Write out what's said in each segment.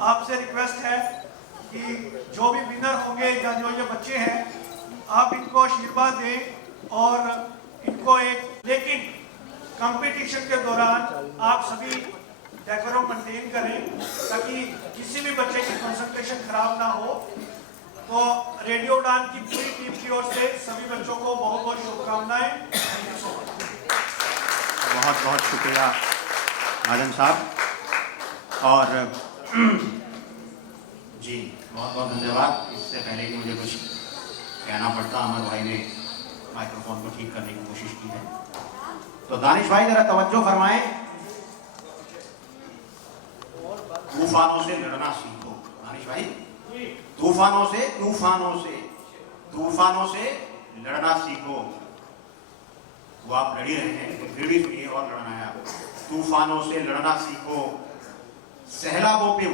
आपसे रिक्वेस्ट है कि जो भी विनर होंगे या जो ये बच्चे हैं, आप इनको आशीर्वाद दें और इनको लेकिन कंपटीशन के दौरान आप सभी डेकोरम मेंटेन करें ताकि किसी भी बच्चे की कंसंट्रेशन खराब ना हो। तो रेडियो उड़ान की पूरी टीम की ओर से सभी बच्चों को बहुत बहुत शुभकामनाएं। Thank you so much. बहुत बहुत शुक्रिया महाजन साहब। और जी बहुत बहुत धन्यवाद। इससे पहले कि मुझे कुछ कहना पड़ता, अमर भाई ने माइक्रोफोन को ठीक करने की कोशिश की है। तो दानिश भाई जरा तवज्जो फरमाएं। तूफानों से लड़ना सीखो। दानिश भाई, तूफानों से लड़ना सीखो। वो आप लड़ ही रहे हैं लेकिन फिर भी सुनिए और लड़ना है आपको। तूफानों से लड़ना सीखो, सैलाबों पे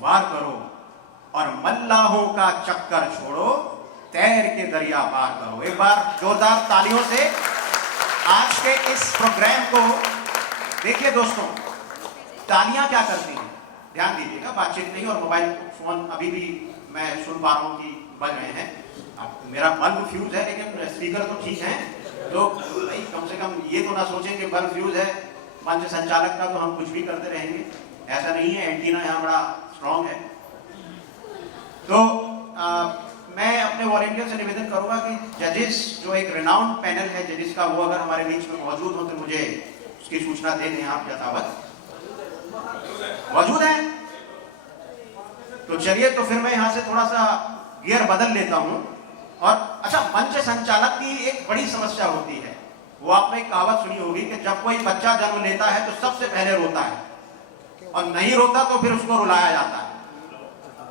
वार करो और मल्लाहों का चक्कर छोड़ो, तैर के दरिया पार करो। एक बार जोरदार तालियों से आज के इस प्रोग्राम को देखिए। दोस्तों, तालियां क्या करती हैं, ध्यान दीजिएगा। बातचीत नहीं, और मोबाइल फोन अभी भी मैं सुन पा रहा हूं कि बज रहे हैं। मेरा बल्ब फ्यूज है लेकिन स्पीकर तो ठीक है। तो भाई कम से कम ये तो ना सोचें कि बल्ब फ्यूज है, मंच संचालक का तो हम कुछ भी करते रहेंगे, ऐसा नहीं है। एंटीना यहाँ बड़ा स्ट्रांग है। तो मैं अपने वॉलंटियर से निवेदन करूंगा कि जजेस, जो एक रिनाउंड पैनल है जजेस का, वो अगर हमारे बीच में मौजूद हो तो मुझे उसकी सूचना दे दें। आप यथावत मौजूद हैं? तो चलिए, तो फिर मैं यहाँ से थोड़ा सा गियर बदल लेता हूँ। और अच्छा, मंच संचालक की एक बड़ी समस्या होती है। वो आपने एक कहावत सुनी होगी कि जब कोई बच्चा जन्म लेता है तो सबसे पहले रोता है, और नहीं रोता तो फिर उसको रुलाया जाता है।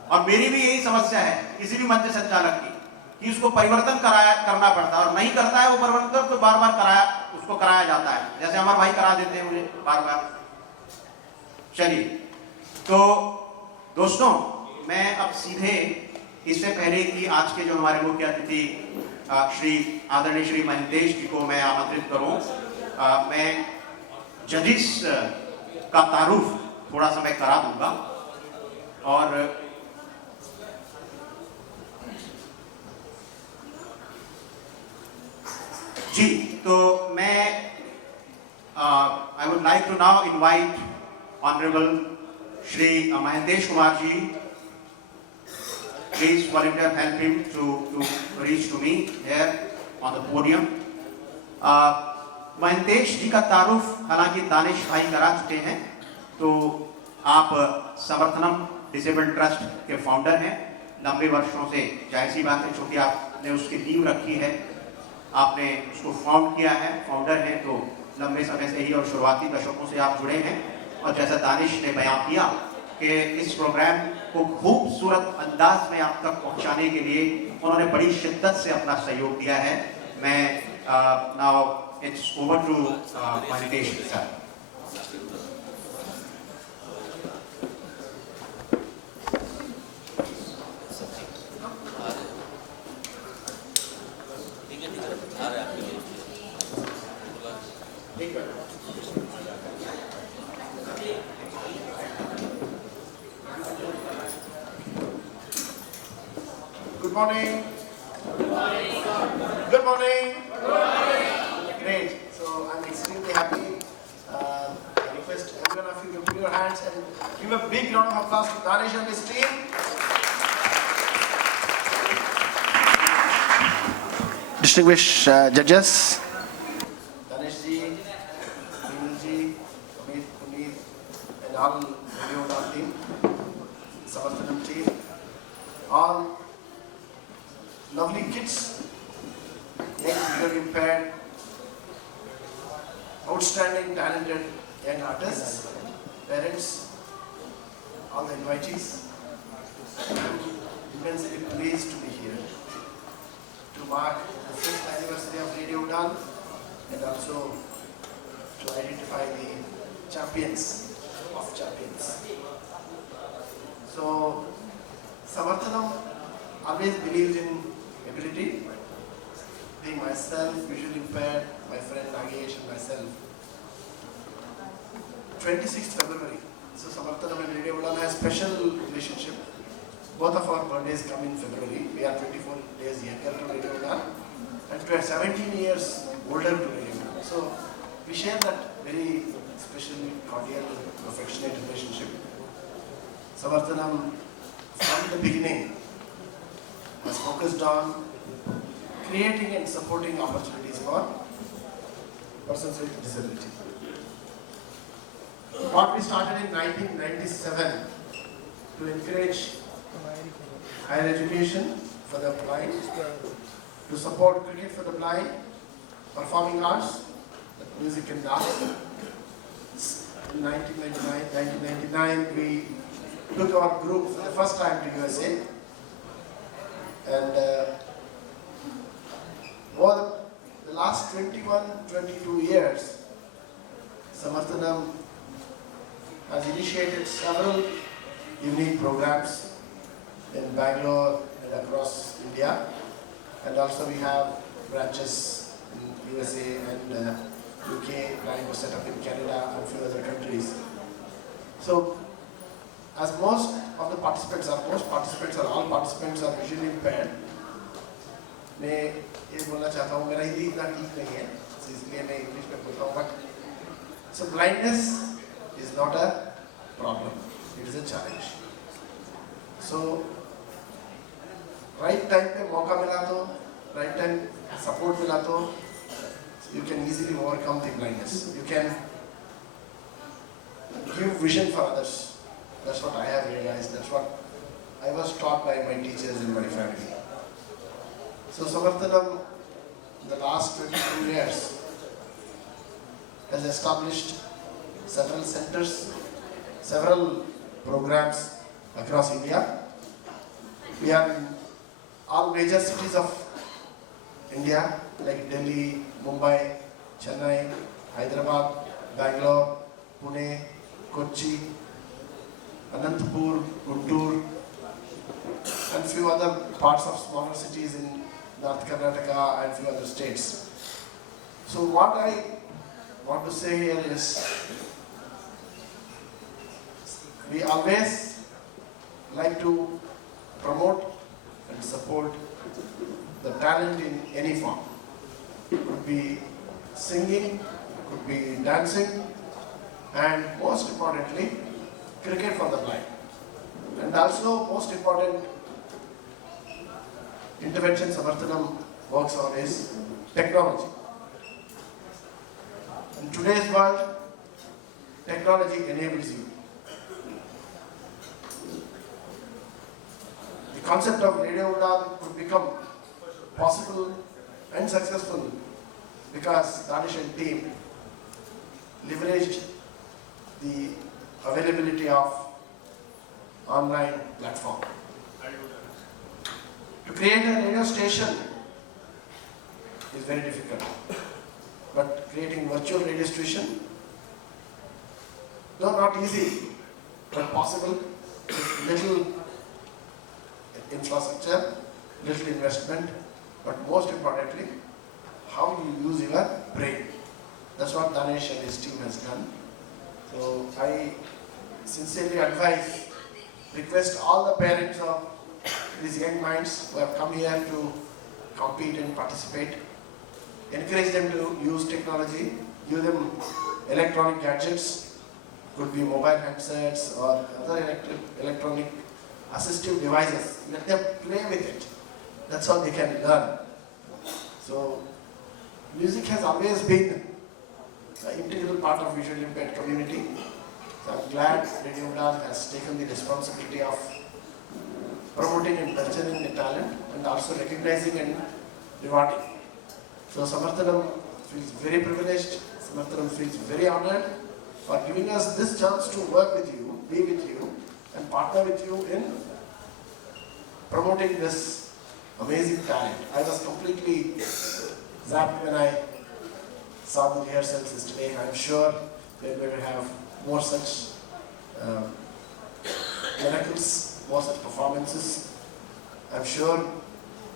और मेरी भी यही समस्या है किसी भी मंच संचालक की, कि उसको परिवर्तन करना पड़ता है, और नहीं करता है वो परिवर्तन तो बार बार उसको कराया जाता है, जैसे अमर भाई करा देते हैं मुझे बार बार। चलिए, तो दोस्तों, मैं अब सीधे, इससे पहले कि आज के जो हमारे मुख्य अतिथि आदरणीय श्री महेंतेश जी को मैं आमंत्रित करूं, मैं जजिस का तारुफ थोड़ा सा मैं करा दूंगा। और जी, तो मैं I would like to now invite honourable Shri Mahantesh Kumar ji. Please volunteer help him to reach to me here on the podium. महेंतेश जी का तारुफ हालांकि दानिश भाई करा चुके हैं। तो आप समर्थनम डिसेबल्ड ट्रस्ट के फाउंडर हैं लंबे वर्षों से। जाहिर सी बात है, चूंकि आपने उसकी नींव रखी है, आपने उसको फाउंड किया है, फाउंडर हैं, तो लंबे समय से ही और शुरुआती दशकों से आप जुड़े हैं। और जैसा दानिश ने बयान किया कि इस प्रोग्राम को खूबसूरत अंदाज में आप तक पहुंचाने के लिए उन्होंने बड़ी शिद्दत से अपना सहयोग दिया है। मैं now it's over to Mahantesh sir. Good morning. Good morning. Good morning. Great. So I'm extremely happy. I request every one of you to put your hands and give a big round of applause to Danish and his team. Distinguished judges, Danish ji, Vinil ji, Amit, Puneet, and all radio team, Samarthanam team, all lovely kids, young visually impaired, outstanding, talented young artists, parents, all the invitees. I'm immensely pleased to be here to mark the 5th anniversary of Radio Udan and also to identify the champions of champions. So, Samarthanam always believes in ability. Being myself visually impaired, my friend Nagesh and myself, 26th February. So Samarthanam and Radio Udan has special relationship. Both of our birthdays come in February. We are 24 days younger to Radio Udan and 17 years older to Radio Udan. So we share that very special, cordial, affectionate relationship. Samarthanam from the beginning has focused on creating and supporting opportunities for persons with disability. What we started in 1997 to encourage higher education for the blind, to support cricket for the blind, performing arts, music and dance. In 1999, we took our group for the first time to USA, and over the last 22 years, Samarthanam has initiated several unique programs in Bangalore and across India, and also we have branches in USA and UK, planning to set up in Canada and a few other countries. So, as most participants are all participants are visually impaired. मैं ये बोलना चाहता हूँ, मेरा हिंदी इतना ठीक नहीं है, इसलिए मैं इंग्लिश में बोलता हूँ, but so blindness is not a problem, it is a challenge. So right time पे मौका मिला तो, right time support मिला तो, you can easily overcome the blindness. You can give vision for others. That's what I have realized. That's what I was taught by my teachers in my family. So Samarthanam, in the last 22 years, has established several centers, several programs across India. We are in all major cities of India like Delhi, Mumbai, Chennai, Hyderabad, Bangalore, Pune, Kochi, Anantapur, Guntur, and few other parts of smaller cities in North Karnataka and few other states. So what I want to say here is, we always like to promote and support the talent in any form. It could be singing, it could be dancing, and most importantly, cricket for the blind. And also, most important intervention Samarthanam works on is technology. In today's world, technology enables you. The concept of Radio Udan could become possible and successful because Danish and team leveraged the availability of online platform. To create a radio station is very difficult, but creating virtual radio station, though not easy, but possible with little infrastructure, little investment, but most importantly, how you use your brain. That's what Danesh and his team has done. So I sincerely request all the parents of these young minds who have come here to compete and participate, encourage them to use technology, give them electronic gadgets, could be mobile handsets or other electronic assistive devices. Let them play with it. That's how they can learn. So music has always been an integral part of visually impaired community. So I'm glad Radio Udan has taken the responsibility of promoting and nurturing the talent and also recognizing and rewarding. So Samarthanam feels very privileged, Samarthanam feels very honored for giving us this chance to work with you, be with you and partner with you in promoting this amazing talent. I was completely zapped when I saw the rehearsals yesterday. I'm sure we're going to have more such miracles, more such performances. I'm sure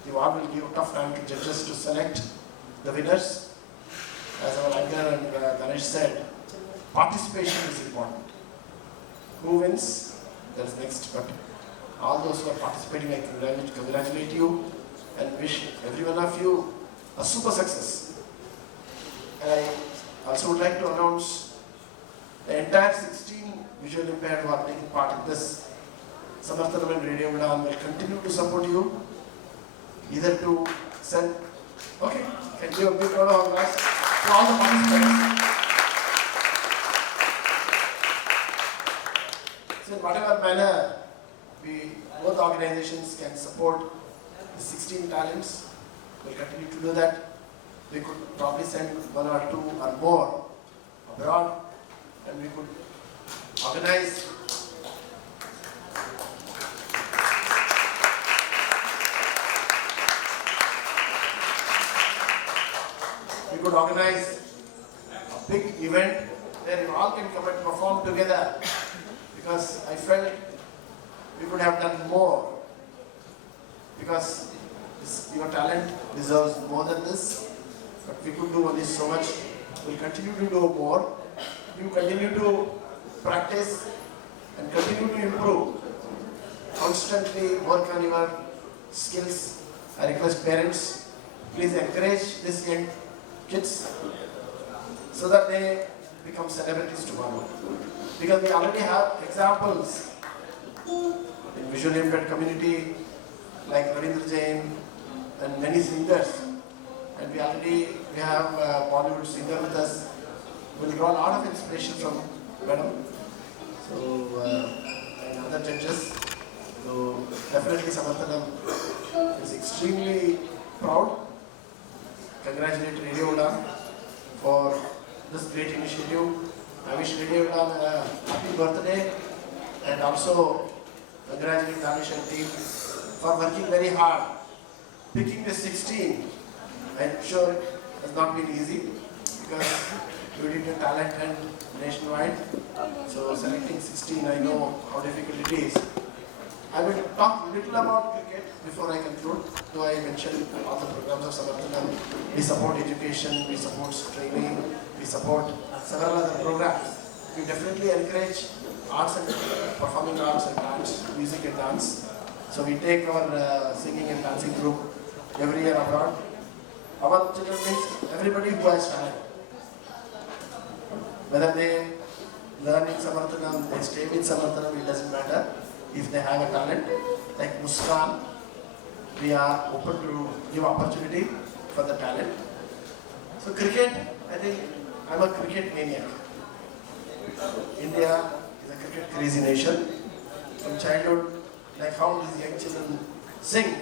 you all will give tough time to judges to select the winners. As our anchor and Ganesh said, participation is important. Who wins? That's next. But all those who are participating, I congratulate you and wish every one of you a super success. And I also would like to announce the entire 16 visually impaired who are taking part in this Samarthanam and Radio Udaan will continue to support you, either to send, okay, can give a big round of applause to all the participants. So in whatever manner both organizations can support the 16 talents, we'll continue to do that. We could probably send one or two or more abroad, and we could organize a big event where you all can come and perform together, because I felt we could have done more, because your talent deserves more than this, but we could do only so much. We'll continue to do more. You continue to practice and continue to improve. Constantly work on your skills. I request parents, please encourage these young kids so that they become celebrities tomorrow. Because we already have examples in visually impaired community like Ravindra Jain and many singers. And we have a Bollywood singer with us. We'll draw a lot of inspiration from Madam. So, and other judges. So, definitely Samarthanam is extremely proud. Congratulate Radio Udaan for this great initiative. I wish Radio Udaan a happy birthday, and also congratulate Danish and team for working very hard. Picking the 16, I'm sure it has not been easy, because you did your talent and nationwide. So selecting 16, I know how difficult it is. I will talk a little about cricket before I conclude. Though I mentioned all the programs of Samarthanam. We support education, we support training, we support several other programs. We definitely encourage arts and performing arts and dance, music and dance. So we take our singing and dancing group every year abroad. Our children means everybody who has talent. Whether they learn in Samarthanam, they stay with Samarthanam, it doesn't matter. If they have a talent, like Muskan, we are open to give opportunity for the talent. So cricket, I think I'm a cricket maniac. India is a cricket crazy nation. From childhood, like how these young children sing.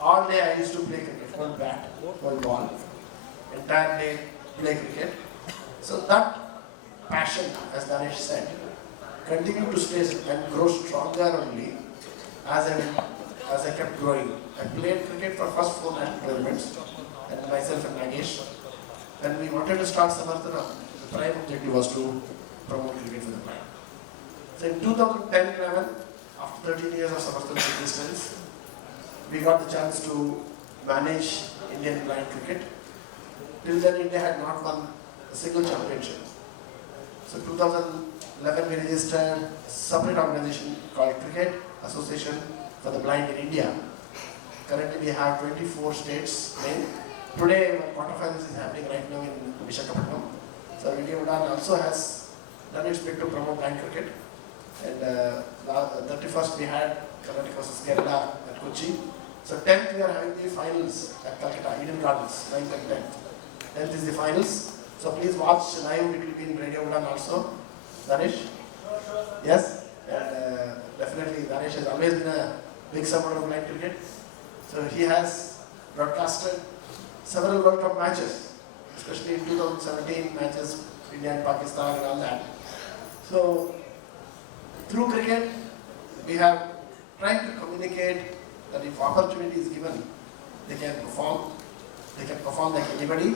All day I used to play cricket, hold bat, hold ball, entire day play cricket. So that passion, as Danish said, continue to stay and grow stronger only as I kept growing. I played cricket for first 4 national tournaments, and myself and Nagesh. When we wanted to start Samarthanam, the prime objective was to promote cricket for the blind. So in 2010-11, after 13 years of Samarthanam existence, we got the chance to manage Indian blind cricket. Till then, India had not won a single championship. So 2011, we registered a separate organization called Cricket Association for the Blind in India. Currently, we have 24 states named. Today, quarterfinals is happening right now in Visakhapatnam. So Radio Udaan also has done its bit to promote blind cricket. And 31st, we had Karnataka versus Kerala at Kochi. So 10th, we are having the finals at Calcutta, Eden Gardens, 9th and 10th. 10th is the finals. So please watch live, it will be in Radio Udaan also. Danish? Yes? And definitely Danish has always been a big supporter of blind cricket. So he has broadcasted several World Cup matches, especially in 2017 matches, India and Pakistan and all that. So through cricket, we have tried to communicate that if opportunity is given, they can perform like anybody.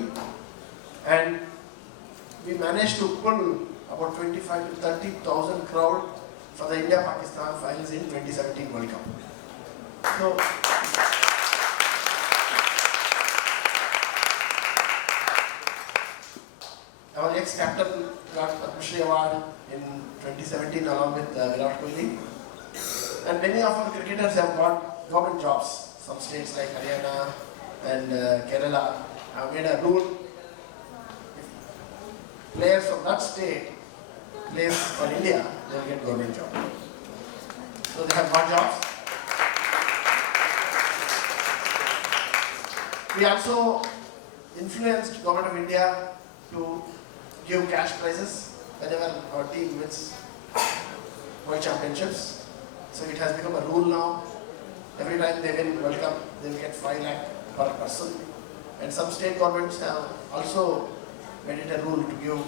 And we managed to pull about 25 to 30,000 crowd for the India-Pakistan finals in 2017 World Cup. So, our ex-captain got Padma Shri Award in 2017 along with Virat Kohli. And many of our cricketers have got government jobs. Some states like Haryana and Kerala have made a rule. If players from that state plays for India, they will get government job. So they have got jobs. We also influenced Government of India to give cash prizes whenever our team wins World Championships. So it has become a rule now. Every time they win World Cup, they will get 5 lakh per person. And some state governments have also made it a rule to give,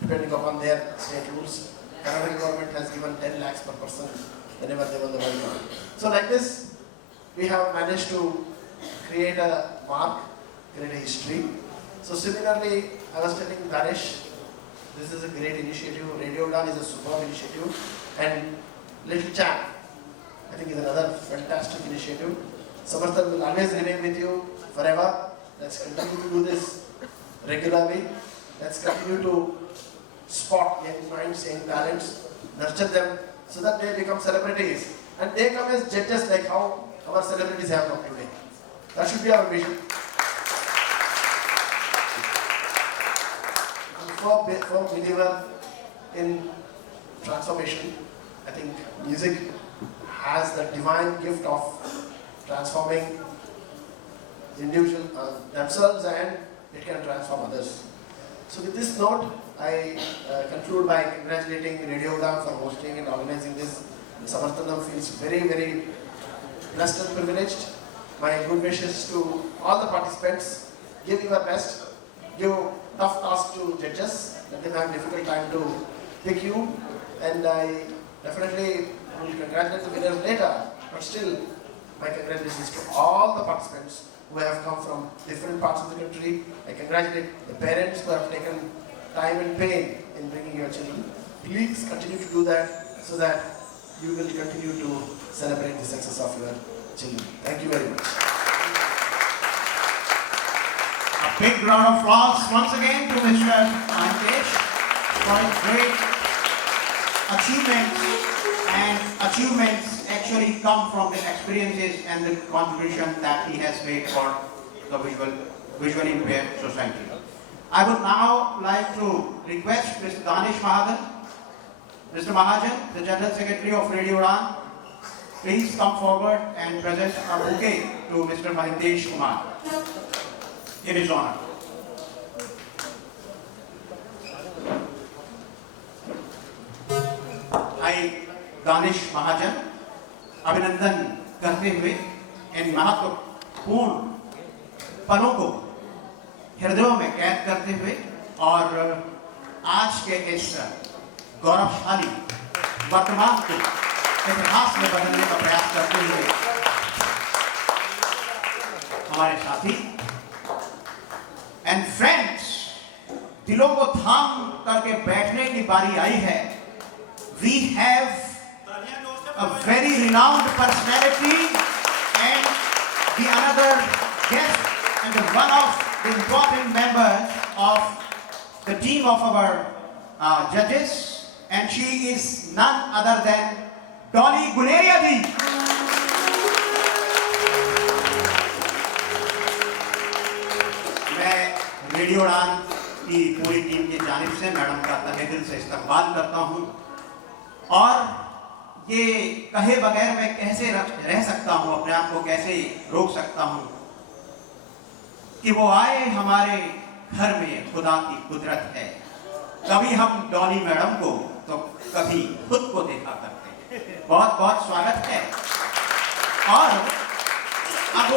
depending upon their state rules. Karnataka government has given 10 lakhs per person whenever they won the World Cup. So like this, we have managed to create a mark, create a history. So similarly, I was telling Danish, this is a great initiative. Radio Udan is a superb initiative. And Little Champ, I think, is another fantastic initiative. Samarthan will always remain with you forever. Let's continue to do this regularly. Let's continue to spot young minds, young talents, nurture them so that they become celebrities. And they come as judges like how our celebrities have come today. That should be our vision. I'm a firm believer in transformation. I think music has the divine gift of transforming individuals themselves, and it can transform others. So with this note, I conclude by congratulating Radio Udan for hosting and organizing this. Samarthanam feels very, very blessed and privileged. My good wishes to all the participants. Give your best. Give tough tasks to judges. Let them have a difficult time to pick you. And I definitely will congratulate the winners later. But still, my congratulations to all the participants who have come from different parts of the country. I congratulate the parents who have taken time and pain in bringing your children. Please continue to do that so that you will continue to celebrate the success of your children. Thank you very much. A big round of applause once again to Mr. Ankesh for his great achievements. And achievements actually come from the experiences and the contribution that he has made for the visually impaired society. I would now like to request Mr. Danish Mahajan, Mr. Mahajan, the General Secretary of Radio Udan, please come forward and present a bouquet to Mr. Mahindesh Kumar in his honor. I, Danish Mahajan, अभिनंदन करते हुए इन महत्वपूर्ण पलों को हृदयों में कैद करते हुए और आज के इस गौरवशाली वर्तमान को इतिहास में बदलने का प्रयास करते हुए हमारे साथी एंड फ्रेंड्स, दिलों को थाम करके बैठने की बारी आई है. We have a very renowned personality and the another guest and one of the important members of the team of our judges, and she is none other than Dolly Guleria ji. मैं radio उड़ान की पूरी team की जानिब से madam का तहे दिल से इस्तकबाल करता हूं और ये कहे बगैर मैं कैसे रह सकता हूं, अपने आप को कैसे रोक सकता हूं कि वो आए हमारे घर में, खुदा की कुदरत है. कभी हम डॉली मैडम को तो कभी खुद को देखा करते हैं. बहुत बहुत स्वागत है. और अब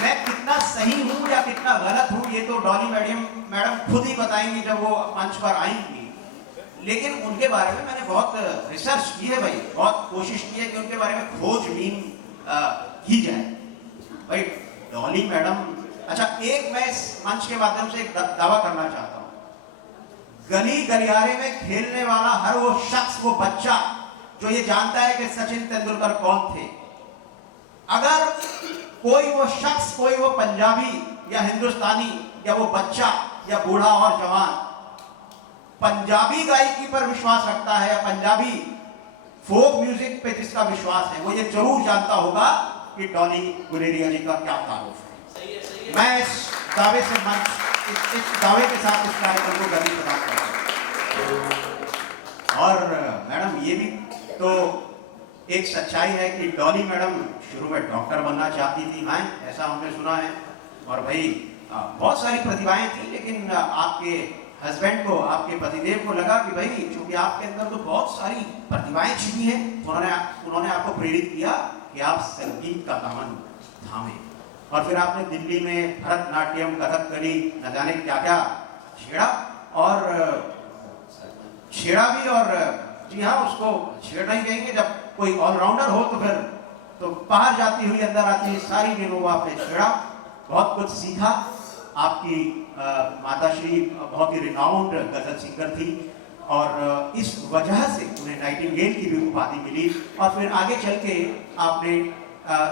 मैं कितना सही हूं या कितना गलत हूं ये तो डॉली मैडम खुद ही बताएंगी जब वो मंच पर आएंगी. लेकिन उनके बारे में मैंने बहुत रिसर्च की है भाई, बहुत कोशिश की है कि उनके बारे में खोजबीन की जाए. भाई डॉली मैडम, अच्छा एक मैं इस मंच के माध्यम से एक दावा करना चाहता हूँ. गली गलियारे में खेलने वाला हर वो शख्स, वो बच्चा जो ये जानता है कि सचिन तेंदुलकर कौन थे, अगर कोई वो शख्स, कोई वो पंजाबी या हिंदुस्तानी या वो बच्चा या बूढ़ा और जवान पंजाबी गायकी पर विश्वास रखता है या पंजाबी फोक म्यूजिक पे जिसका विश्वास है, वो ये जरूर जानता होगा कि डॉली गुलेरिया जी का क्या तारुफ है। मैं इस दावे से इस दावे के साथ इस कार्यक्रम को गति प्रदान करता हूं। और मैडम ये भी तो एक सच्चाई है कि डॉली मैडम शुरू में डॉक्टर बनना चाहती थी, मैं ऐसा हमने सुना है। और भाई बहुत सारी प्रतिभाएं थी, लेकिन आपके हस्बैंड को, आपके पतिदेव को लगा कि भाई चूंकि आपके अंदर तो बहुत सारी प्रतिभाएं छिपी हैं, उन्होंने आपको प्रेरित किया कि आप संगीत का दामन थामें। और फिर आपने दिल्ली में भरतनाट्यम, कथकली, न जाने क्या क्या छेड़ा भी। और जी हाँ, उसको छेड़ना ही कहेंगे। जब कोई ऑलराउंडर हो तो फिर तो बाहर जाती हुई अंदर आती हुई सारी गेंदों को आपने छेड़ा, बहुत कुछ सीखा। आपकी माताश्री बहुत ही रिनाउंड गजल सिंगर थी और इस वजह से उन्हें नाइटिंगेल की भी उपाधि मिली। और फिर आगे चल के आपने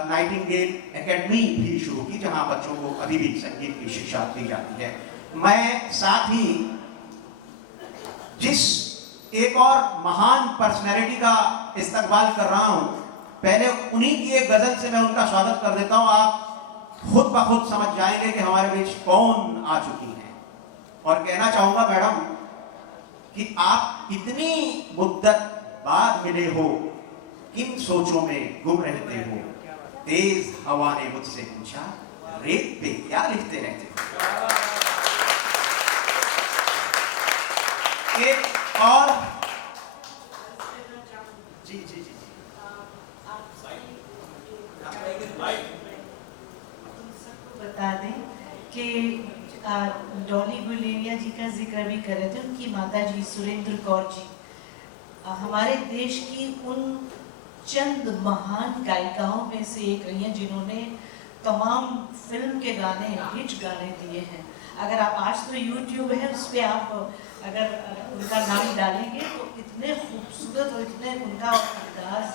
नाइटिंगेल एकेडमी भी शुरू की, जहां बच्चों को अभी भी संगीत की शिक्षा दी जाती है। मैं साथ ही जिस एक और महान पर्सनैलिटी का इस्तकबाल कर रहा हूं, पहले उन्हीं की एक गजल से मैं उनका स्वागत कर देता हूं। आप खुद ब खुद समझ जाएंगे कि हमारे बीच कौन आ चुकी हैं। और कहना चाहूंगा मैडम कि आप इतनी मुद्दत बाद मिले हो, किन सोचों में गुम रहते हो। तेज हवा ने मुझसे पूछा, रेत पे क्या लिखते रहते हो। एक और जी जी जी बता दें कि डॉली गुलेरिया जी का जिक्र भी कर रहे थे। उनकी माता जी सुरेंद्र कौर जी हमारे देश की उन चंद महान गायिकाओं में से एक रही हैं जिन्होंने तमाम फिल्म के गाने, हिट गाने दिए हैं। अगर आप आज तो यूट्यूब है, उस पर आप अगर उनका नाम डालेंगे तो इतने खूबसूरत और इतने उनका अंदाज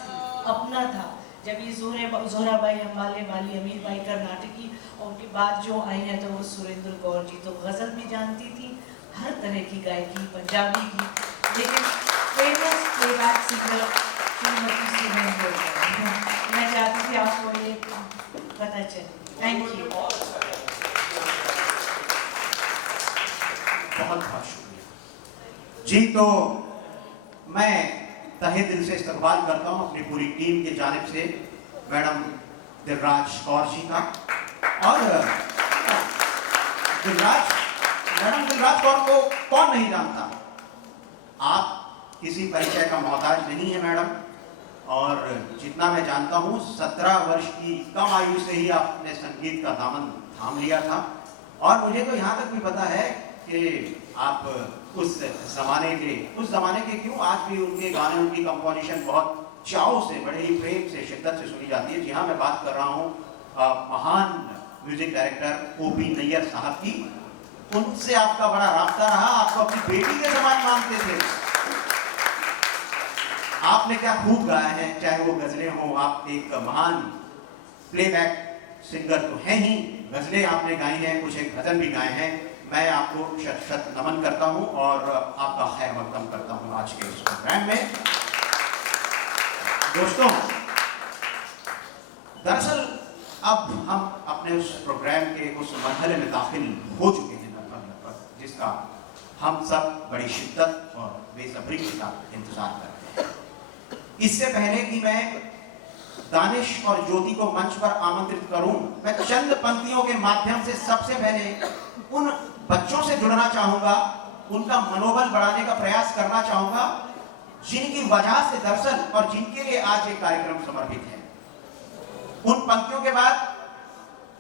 अपना था। जब ये जोहराबाई अम्बाले वाली, अमीर बाई कर्नाटकी, और उनके बाद जो आई है तो वो सुरेंद्र कौर जी तो गज़ल भी जानती थी, हर तरह की गायकी, पंजाबी की, लेकिन famous playback singer Shrimati Surendra Kaur. मैं चाहती थी आपको ये पता चले। Thank you. बहुत बहुत शुक्रिया जी। तो मैं तहे दिल से इस्तकबाल करता हूं अपनी पूरी टीम की जानिब से मैडम दिलराज कौर जी का। और मैडम दिलराज कौर को कौन नहीं जानता। आप किसी परिचय का मोहताज नहीं है मैडम। और जितना मैं जानता हूं 17 वर्ष की कम आयु से ही आपने संगीत का दामन थाम लिया था। और मुझे तो यहाँ तक भी पता है कि आप उस जमाने के क्यों आज भी उनके गाने, उनकी कंपोजिशन बहुत चाव से, बड़े ही प्रेम से, शिद्दत से सुनी जाती है। जी हाँ, मैं बात कर रहा हूँ महान म्यूजिक डायरेक्टर ओपी नैयर साहब की। उनसे आपका बड़ा राब्ता रहा, आपको अपनी बेटी के समान मानते थे। आपने क्या खूब गाया है, चाहे वो गजलें हो। आप एक महान प्लेबैक सिंगर तो हैं ही, गजलें आपने गाई हैं, कुछ एक भजन भी गाए हैं। मैं आपको शत शत नमन करता हूं और आपका खैर मकदम करता हूं आज के इस प्रोग्राम में। दोस्तों, दरअसल अब हम अपने उस प्रोग्राम के उस मरहले में दाखिल हो चुके हैं लगभग, जिसका हम सब बड़ी शिद्दत और बेसब्री के साथ इंतजार कर रहे हैं। इससे पहले कि मैं दानिश और ज्योति को मंच पर आमंत्रित करूं, मैं चंद पंक्तियों के माध्यम से सबसे पहले उन बच्चों से जुड़ना चाहूंगा, उनका मनोबल बढ़ाने का प्रयास करना चाहूंगा, जिनकी वजह से दरअसल और जिनके लिए आज ये कार्यक्रम समर्पित है। उन पंक्तियों के बाद,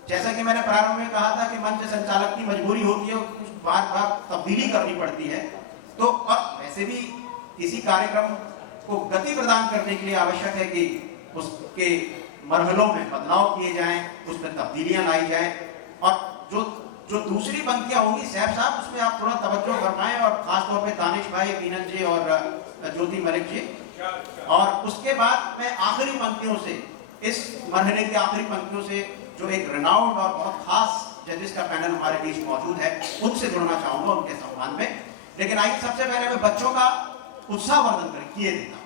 जैसा कि मैंने प्रारंभ में कहा था कि मंच संचालक की मजबूरी होती है, कुछ बार बार तब्दीली करनी पड़ती है। तो और वैसे भी किसी कार्यक्रम को गति प्रदान करने के लिए आवश्यक है कि उसके मरहलों में बदलाव किए जाएं, उसमें तब्दीलियां लाई जाएं। और जो दूसरी पंक्तियां होंगी सैफ साहब, उसमें आप थोड़ा तवज्जो फरमाएं, और खासतौर पे दानिश भाई, बीनन जी और ज्योति मलिक जी। और उसके बाद मैं आखिरी पंक्तियों से, इस मरहले की आखिरी पंक्तियों से जो एक रिनाउंड और बहुत खास जजेस का पैनल हमारे बीच मौजूद है, उनसे जुड़ना चाहूंगा, उनके सम्मान में। लेकिन आइए सबसे पहले मैं बच्चों का उत्साहवर्धन करें किए देता हूं।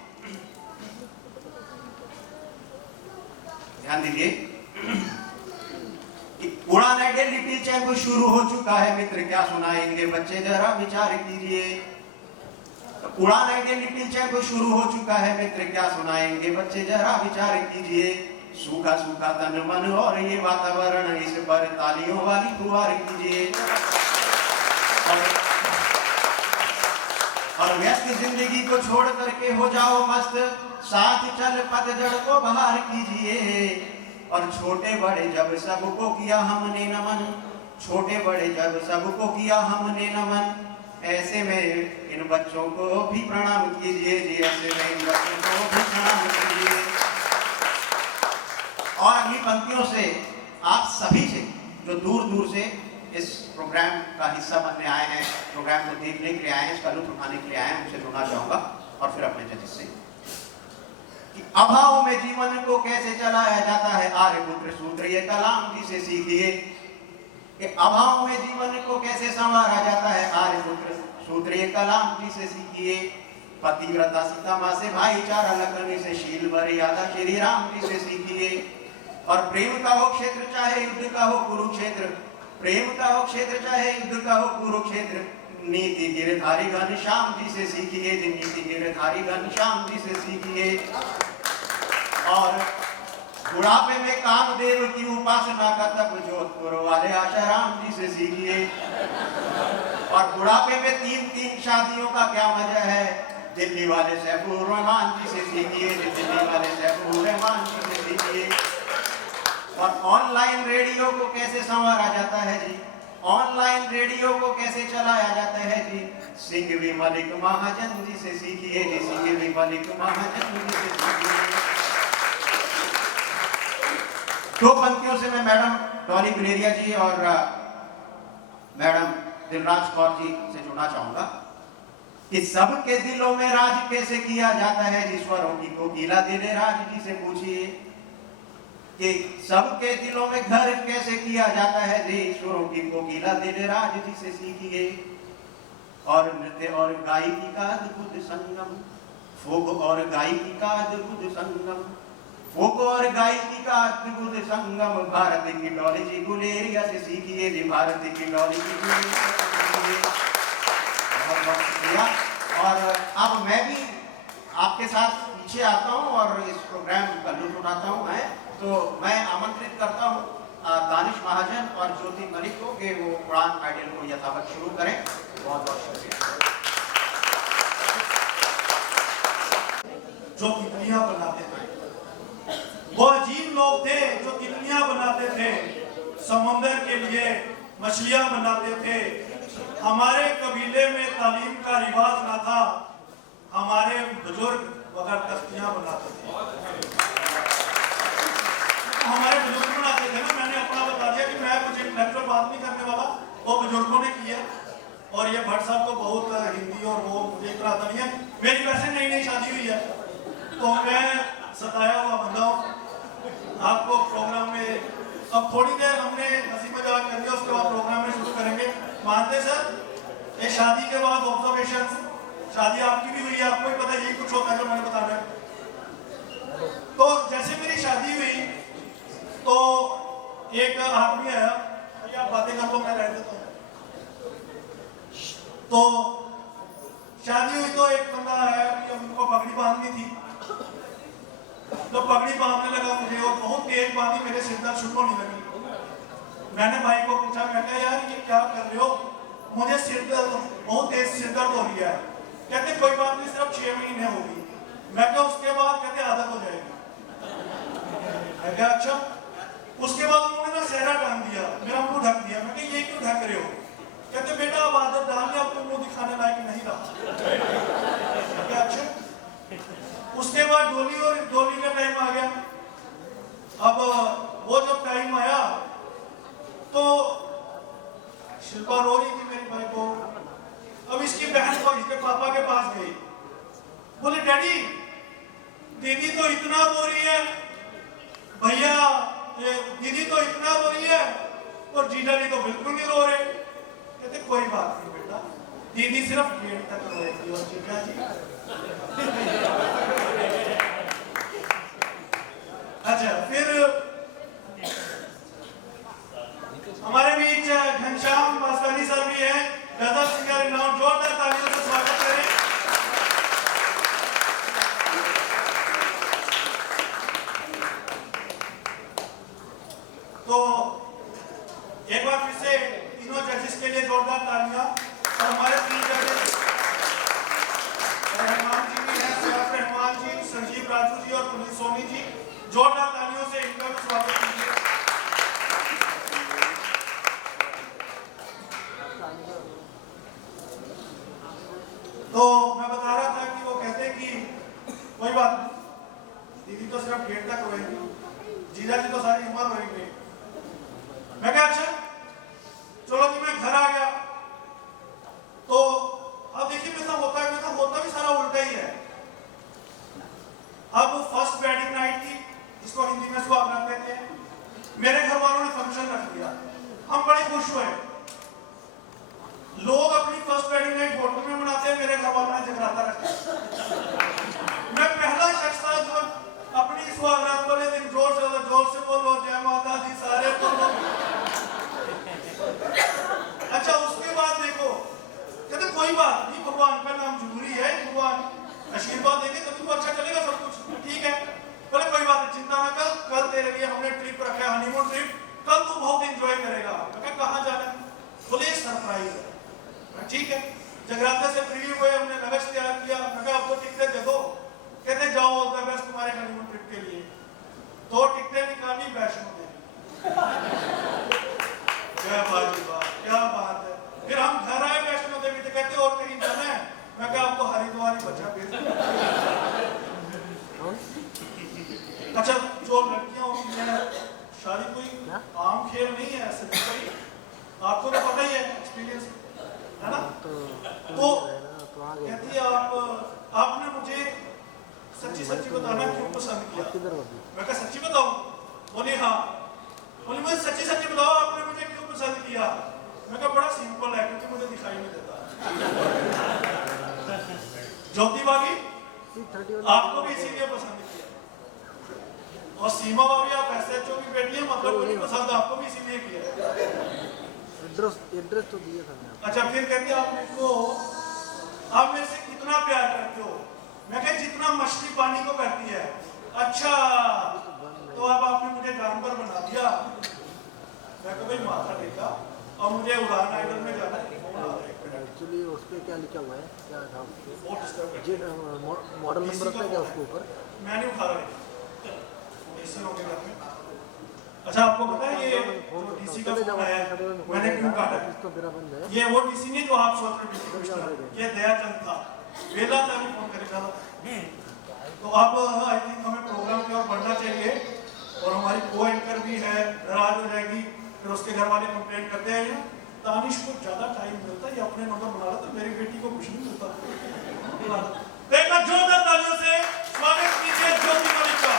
ध्यान दीजिए कि उड़ान आइडिया लिटिल चैंप शुरू हो चुका है मित्र, क्या सुनाएंगे बच्चे जरा विचार कीजिए। उड़ान आइडिया लिटिल चैंप शुरू हो चुका है मित्र, क्या सुनाएंगे बच्चे जरा विचार कीजिए। सूखा सूखा तन मन और ये वातावरण, इस पर तालियों वाली फुहार कीजिए। और व्यस्त जिंदगी को छोड़ करके हो जाओ मस्त, साथ चल पतझड़ को बहार कीजिए। और छोटे बड़े जब सबको किया हमने नमन, छोटे बड़े जब सबको किया हमने नमन, ऐसे में इन बच्चों को भी प्रणाम कीजिए जी, ऐसे में इन बच्चों को भी प्रणाम कीजिए। और अगली पंक्तियों से आप सभी से जो दूर दूर से इस प्रोग्राम का हिस्सा बनने आए हैं, प्रोग्राम को देखने के लिए आए हैं, इसका लुत्फ उठाने के लिए आए हैं, उनसे जुड़ना चाहूंगा। और फिर अपने जजेस से कि अभाव में जीवन को कैसे चलाया जाता है, आर्यपुत्र सूत्र ये कलाम जी से सीखिए। कि अभाव में जीवन को कैसे संवारा जाता है, आर्यपुत्र सूत्र ये कलाम जी से सीखिए। पतिव्रता सीता माँ से भाईचारा लखनी से शील मर्यादा श्री राम जी से सीखिए। और प्रेम का हो क्षेत्र चाहे युद्ध का हो कुरुक्षेत्र, प्रेम का हो क्षेत्र चाहे युद्ध का हो कुरुक्षेत्र, नीति गिरधारी घनश्याम जी से सीखिए, नीति गिरधारी घनश्याम जी से सीखिए। और बुढ़ापे में कामदेव की उपासना का तप जोधपुर वाले आशाराम जी से सीखिए। और बुढ़ापे में 3-3 शादियों का क्या मजा है, दिल्ली वाले सैफुर रहमान जी से सीखिए, दिल्ली वाले सैफुर रहमान जी से सीखिए। और ऑनलाइन रेडियो को कैसे संवारा जाता है जी, ऑनलाइन रेडियो को कैसे चलाया जाता है जी, सिंघवी मलिक महाजन जी से सीखिए जी, सिंघवी मलिक महाजन जी से सीखिए। 2 पंक्तियों से मैं मैडम डॉली गुलेरिया जी और मैडम दिलराज कौर जी से जुड़ना चाहूंगा कि सबके दिलों में राज कैसे किया जाता है जी, स्वरों की कोकिला दिलराज जी से पूछिए। कि सबके दिलों में घर कैसे किया जाता है जी, स्वरों की कोकिला दिलराज जी से सीखिए। और नृत्य और गायकी का अद्भुत संगम, फोक और गायकी का अद्भुत संगम, फोक और गायकी का अद्भुत संगम, भारत की डॉली जी गुलेरिया से सीखिए जी, भारत की डॉली जी गुलेरिया से सीखिए। बहुत बहुत शुक्रिया। और अब मैं भी आपके साथ पीछे आता हूँ और इस प्रोग्राम का लुत्फ उठाता हूँ। तो मैं आमंत्रित करता हूँ दानिश महाजन और ज्योति मलिक को कि वो उड़ान आइडियल को यथावत शुरू करें। बहुत बहुत शुक्रिया। जो तितलियां बनाते थे, वो अजीब लोग थे जो तितलियां बनाते थे, समुंदर के लिए मछलियां बनाते थे। हमारे कबीले में तालीम का रिवाज ना था, हमारे बुजुर्ग बगैर कश्तियां बनाते थे। हमारे बुजुर्ग बनाते थे ना, मैंने अपना बता दिया कि मैं कुछ इंटेलेक्चुअल बात नहीं करने वाला, वो बुजुर्गों ने किया। और ये भट्ट साहब को बहुत हिंदी और वो मुझे इतना आता नहीं है। मेरी वैसे नई नई शादी हुई है तो मैं सताया हुआ बंदा हूँ। आपको प्रोग्राम में अब थोड़ी देर हमने हंसी मजाक कर दिया, उसके बाद प्रोग्राम में शुरू करेंगे। मानते सर ये शादी के बाद ऑब्जर्वेशन, शादी आपकी भी हुई है, आपको भी पता है, यही कुछ होता है जो मैंने बताना है। तो जैसे मेरी शादी हुई तो एक आदमी आया, भैया बातें कर लो मैं रह देता हूँ। तो शादी हुई तो एक बंदा आया कि उनको पगड़ी बांधनी थी, तो पगड़ी बांधने लगा मुझे और बहुत तेज बांधी, मेरे सिर दर्द शुरू होने लगी। मैंने भाई को पूछा, मैं कहा यार ये क्या कर रहे हो, मुझे सिर दर्द बहुत तेज सिर दर्द हो रही है। कहते कोई बात नहीं, सिर्फ 6 महीने होगी। मैं कहा उसके बाद, कहते आदत हो जाएगी। मैं कहा अच्छा। उसके बाद उन्होंने ना सहरा टांग दिया, मेरा मुंह ढक दिया। मैं कहा ये क्यों ढक रहे हो? कहते बेटा अब आदत डाल लिया, अब तुम मुंह दिखाने लायक नहीं रहा। क्या अच्छा। उसके बाद डोली का टाइम आ गया। अब वो जब टाइम आया तो शिल्पा रो रही थी मेरी भाई को। अब इसकी बहन को इसके पापा के पास गई, बोले डैडी दीदी तो इतना रो रही है, भैया दीदी तो इतना रो रही है और जीजा जी तो बिल्कुल नहीं रो रहे। कहते कोई बात नहीं बेटा, दीदी सिर्फ गेट तक रोएगी और जीजा जी अच्छा फिर हमारे बीच घनश्याम बासवानी सर भी हैं, गजल सिंगर नाम, जोरदार तालियों से स्वागत करें। तो एक बार फिर से तीनों जजेस के लिए जोरदार तालियां। और हमारे तीन जजेस रहमान जी भी हैं, सैफ रहमान जी, संजीव राजू जी और पुनीत सोनी जी, जोरदार तालियों से इनका भी स्वागत कीजिए। तो मैं बता रहा था कि वो कहते हैं कि कोई बात नहीं, दीदी तो सिर्फ गेट तक रोएंगी, जीजा जी तो सारी उम्र रोएंगे। मैं क्या अच्छा चलो जी मैं घर आ गया। तो अब देखिए मेरे साथ होता है, मेरे साथ होता भी सारा उल्टा ही है। अब फर्स्ट वेडिंग नाइट थी, जिसको हिंदी में सुहागरात कहते हैं। मेरे घर वालों ने फंक्शन रख दिया, हम बड़े खुश हुए। लोग अपनी फर्स्ट वेडिंग नाइट होटल में मनाते हैं, मेरे घर वालों ने जगराता रखा। मैं पहला शख्स था जो अपनी सुहागरात वाले दिन जोर से बोलो जय माता दी सारे बोलो। अच्छा उसके बाद देखो कहते कोई बात नहीं, भगवान का नाम जरूरी है, भगवान आशीर्वाद देंगे तभी तो अच्छा चलेगा सब कुछ, ठीक है। बोले कोई बात नहीं, चिंता ना कर, कल तेरे लिए हमने ट्रिप रखा है, हनीमून ट्रिप, कल तू बहुत एंजॉय करेगा। मैं कहाँ जाना है? बोले सरप्राइज है। ठीक है, जगराते से फ्री हुए, हमने नगज तैयार किया। मैं अब तो टिकटें दे दो। कहते जाओ ऑल द बेस्ट तुम्हारे हनीमून ट्रिप के लिए। 2 टिकटें निकाली वैष्णो देवी। क्या बात है। फिर हम घर आए वैष्णो देवी तो कहते और कहीं जाना है? मैं कहा अब तो हरिद्वार ही बचा फिर। अच्छा जो लड़कियां होती हैं, शादी कोई आम खेल नहीं है ऐसे, आपको तो पता ही है, एक्सपीरियंस है ना। तो कहती है आपने मुझे सच्ची बताना क्यों पसंद किया? मैं कहा सच्ची बताऊं? बोली हाँ। बोली मुझे सच्ची बताओ आपने मुझे क्यों पसंद किया? मैं कहा बड़ा सिंपल है, क्योंकि मुझे दिखाई नहीं देता। ज्योति भाभी आपको भी इसीलिए पसंद किया, और सीमा भाभी आप SHO की बेटी है, मतलब मुझे पसंद आपको भी इसीलिए किया। एड्रेस तो दिया था मैंने। अच्छा फिर कहते आप मेरे से कितना प्यार करते हो? मैं कहा जितना मछली पानी को करती है। अच्छा तो अब आपने मुझे जानवर बना दिया। मैं कहा भाई माथा टेका और मुझे उड़ान आइडल में जाना है। एक्चुअली उस पर क्या लिखा हुआ है, क्या था मॉडल नंबर होता है क्या उसके ऊपर? मैं नहीं उठा रहा। अच्छा आपको पता है ये जो डीसी का फोन आया है मैंने क्यों काटा? ये वो डीसी नहीं जो आप सोच रहे हैं, ये दयाचंद था, वेला था भी फोन करेगा। तो अब आई थिंक हमें प्रोग्राम की ओर बढ़ना चाहिए, और हमारी को एंकर भी है, नाराज हो जाएगी, फिर उसके घर वाले कंप्लेंट करते हैं तानिश को ज्यादा टाइम मिलता है, ये अपने नंबर बना रहा था, मेरी बेटी को कुछ नहीं मिलता। देखना जोरदार तालियों से स्वागत कीजिए ज्योति मलिक का।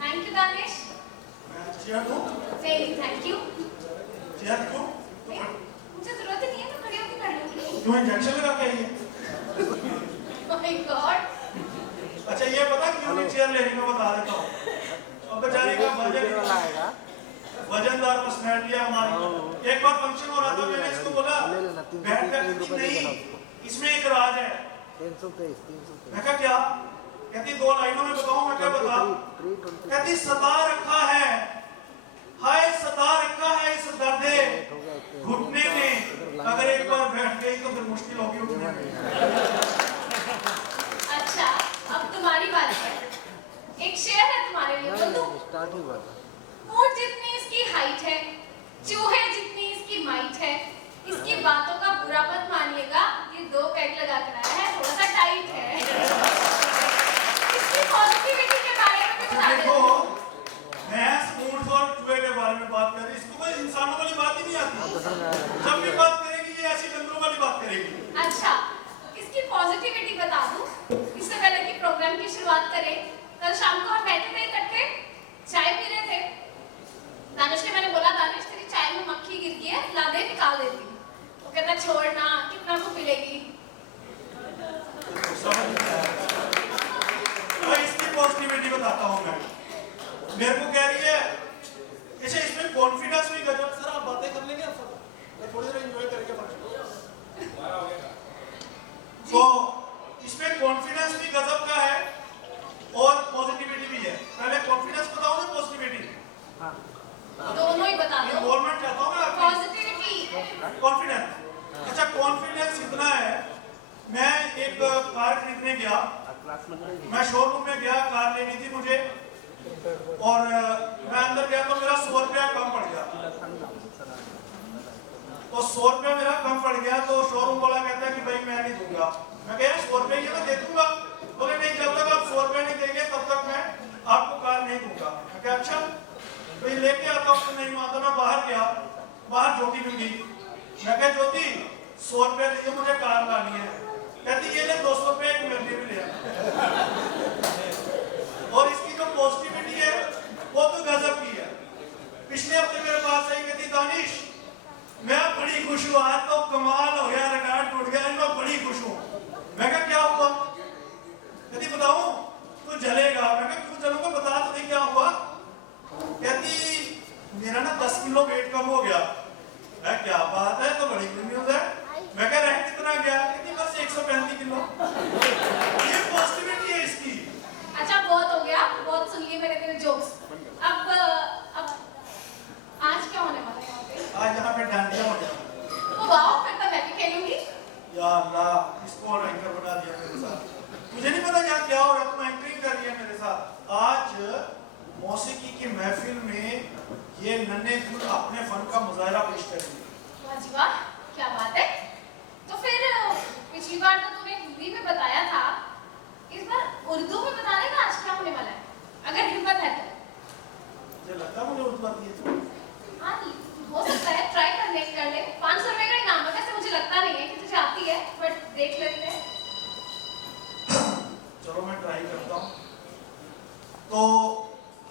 Thank you Danish. नहीं थैंक यू। मुझे जरूरत ही नहीं है, मैं खड़ी होकर कर लूंगी। क्यों इंजेक्शन लगा के आई है? My God. अच्छा ये पता क्यों नहीं चेयर लेने को बता देता हूँ। अब बेचारे का वजनदार पर्सनैलिटी है हमारी। एक बार फंक्शन हो रहा था, मैंने इसको बोला बैठ कर नहीं, इसमें एक राज है। 323 मैं कहा क्या? कहती 2 लाइनों में बताऊं? मैं क्या बता? कहती सता रखा है, हाय सता रखा है इस दर्दे घुटने ने, अगर एक बार बैठ गई तो फिर मुश्किल होगी उठने में। अच्छा अब तुम्हारी बात है, एक शेर है तुम्हारे लिए, बोल दूं? स्टार्ट ही हुआ था। ऊंट जितनी इसकी हाइट है, चूहे जितनी इसकी माइट है, इसकी बातों का बुरा मत मानिएगा, ये 2 पैक लगा कर आया है, थोड़ा सा टाइट है। इसकी पॉजिटिविटी के बारे में भी बता देखो दो। भैंस ऊंट और चूहे के बारे में बात कर रही, इसको कोई पॉजिटिविटी बता दूं इससे पहले कि प्रोग्राम की शुरुआत करें। कल शाम को हम बैठे थे इकट्ठे, चाय पी रहे थे। दानिश के मैंने बोला, दानिश तेरी चाय में मक्खी गिर गई है, ला दे निकाल देती हूँ। वो कहता छोड़ना, कितना को पिलेगी। तो इसकी पॉजिटिविटी बताता हूँ मैं। मेरे को कह रही है जैसे इसमें कॉन्फिडेंस भी गजब। सर आप बातें कर लेंगे, आप थोड़ी देर एंजॉय करेंगे फंक्शन। तो इसमें कॉन्फिडेंस भी गजब का है और पॉजिटिविटी भी है। पहले कॉन्फिडेंस बताओ ना पॉजिटिविटी। दोनों ही बता दो। इन्वॉल्वमेंट चाहता हूँ मैं। Positivity, confidence. अच्छा कॉन्फिडेंस इतना है, मैं एक कार खरीदने गया, मैं शोरूम में गया, कार लेनी थी मुझे और मैं अंदर गया तो मेरा 100 रुपया कम पड़ गया। तो 100 रुपया मेरा कम पड़ गया तो शोरूम वाला कहता है कि भाई मैं नहीं दूंगा। मैं कह 100 रुपये ये मैं दे दूंगा। बोले नहीं, जब तक आप 100 रुपये नहीं देंगे तब तक मैं आपको कार नहीं दूंगा। मैं कहा अच्छा तो ये लेके आता हूँ। तो नहीं मानता, मैं बाहर गया, बाहर ज्योति मिल गई। मैं कहा ज्योति 100 रुपये दीजिए, मुझे कार लानी है। कहती ये ले 200 रुपये एक मेरे लिए भी ले आ। और इसकी जो पॉजिटिविटी है वो तो गजब की है। पिछले हफ्ते मेरे पास आई, कहती दानिश मैं बड़ी खुश हूँ, आज तो कमाल हो गया, रिकॉर्ड टूट गया, मैं बड़ी खुश हूँ। मैं कहा क्या हुआ? कहती बताऊं तू जलेगा। मैं कहा क्यों जलूंगा, बता तो नहीं क्या हुआ। कहती मेरा ना 10 किलो वेट कम हो गया। मैं क्या बात है, तो बड़ी गुड न्यूज है। मैं कह रहा कितना गया? कहती बस 135 किलो। ये पॉजिटिविटी है इसकी। अच्छा बहुत हो गया, बहुत सुन लिए मेरे तेरे जोक्स। अब आज क्या होने वाला है यहाँ पे? आज यहाँ पे डांडिया हो जाए। ओ वाओ, फिर तो मैं भी खेलूंगी। या अल्लाह, इसको एंकर बना दिया मेरे साथ। मुझे नहीं पता यहाँ क्या हो रहा है, तुम एंकरिंग कर रही है मेरे साथ। आज मौसीकी की महफिल में ये नन्हे गुल अपने फन का मुजाहरा पेश करेंगे। वाह जी वाह, क्या बात है। तो फिर पिछली बार तो तूने हिंदी में बताया था, इस बार उर्दू में बताने का आज क्या होने वाला है, अगर हिम्मत है तो? मुझे लगता है मुझे उर्दू आती है। हाँ हो सकता है, ट्राई कर ले 500 रुपए का इनाम है। वैसे मुझे लगता नहीं है कि तुझे आती है, बट देख लेते हैं। चलो मैं ट्राई करता हूँ। तो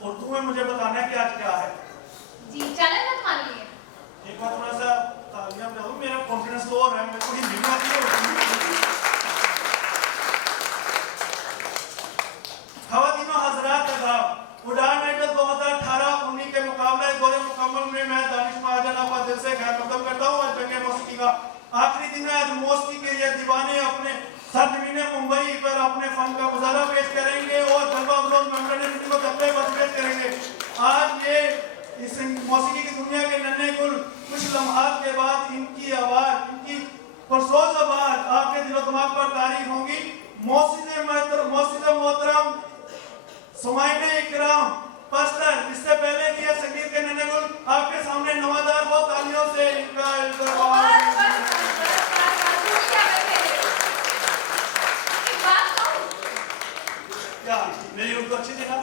उर्दू में मुझे बताना है कि आज क्या है। जी चैलेंज है तुम्हारे लिए। एक बार थोड़ा सा तालियां बजा दो, मेरा कॉन्फिडेंस लो हो रहा है। मेरे को हिंदी में आती है, उर्दू में आती है। खवातीनो हजरात अज़ाब, उड़ान मेडल 2018-19 के मुकाबले दौरे मुकम्मल में मैं दानिश महाजन आपका दिल से खैर मकदम करता हूँ। आज जंगे मौसीकी का आखिरी दिन है। आज मौसीकी के ये दीवाने अपने सरजमीन मुंबई पर अपने फन का मुजाहरा पेश करेंगे और जलवा अफरोज मेंबरने को दबे बस पेश करेंगे। आज ये इस मौसीकी की दुनिया के नन्हे गुल कुछ लम्हात के बाद इनकी आवाज, इनकी परसोज आवाज आपके दिलो दिमाग पर तारीफ होगी। मौसीक़े मोहतरम सुमाइने इकराम पस्तर, इससे पहले कि ये संगीत के नन्हे गुल आपके सामने नवादार हो, तालियों से इनका क्या मेरी उर्दू अच्छी थी ना?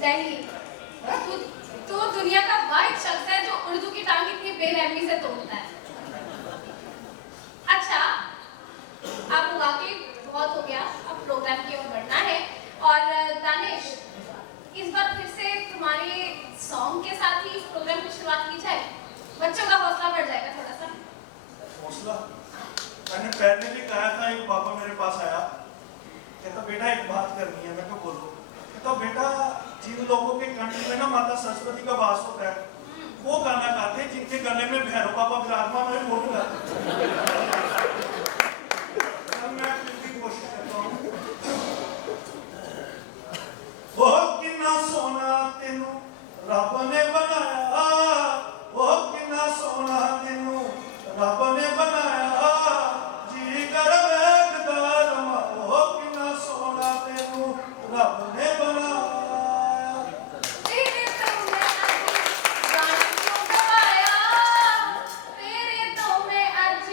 नहीं, तू दुनिया का वाहिद शख्स है जो उर्दू की टांग इतनी बेरहमी से तोड़ता है। अच्छा, अब वाकई बहुत हो गया, अब प्रोग्राम की ओर बढ़ना है। और दानिश, इस बार फिर से तुम्हारे सॉन्ग के साथ ही इस प्रोग्राम की शुरुआत की जाए, बच्चों का हौसला बढ़ जाएगा थोड़ा सा। हौसला? मैंने पहले भी कहा था, एक पापा मेरे पास आया, कहता बेटा एक बात करनी है। मैं क्या बोलो? कहता बेटा जिन लोगों के कंठ में ना माता सरस्वती का वास होता है वो गाना गाते हैं, जिनके गले में भैरव बाबा विराजमान है वो भी गाते हैं। मैं फिर भी कोशिश करता हूँ। वो कितना सोना तेनू रब ने बनाया, वो कितना सोना तेनू रब ने बनाया, जी कर वेखदा रवा, वो कितना सोना तेनू रब ने बनाया। तेरे तो मैं आज गाने क्यों गवाया, तेरे तो मैं आज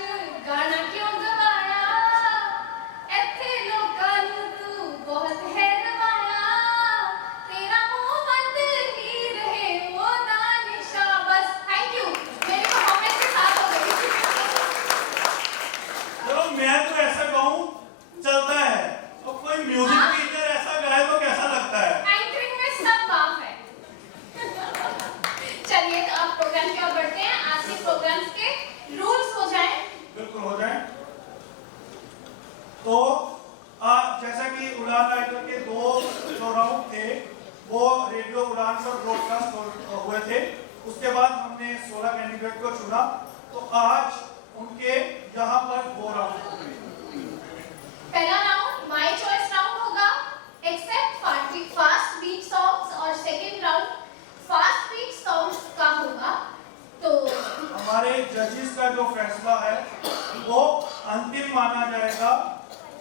अंतिम माना जाएगा।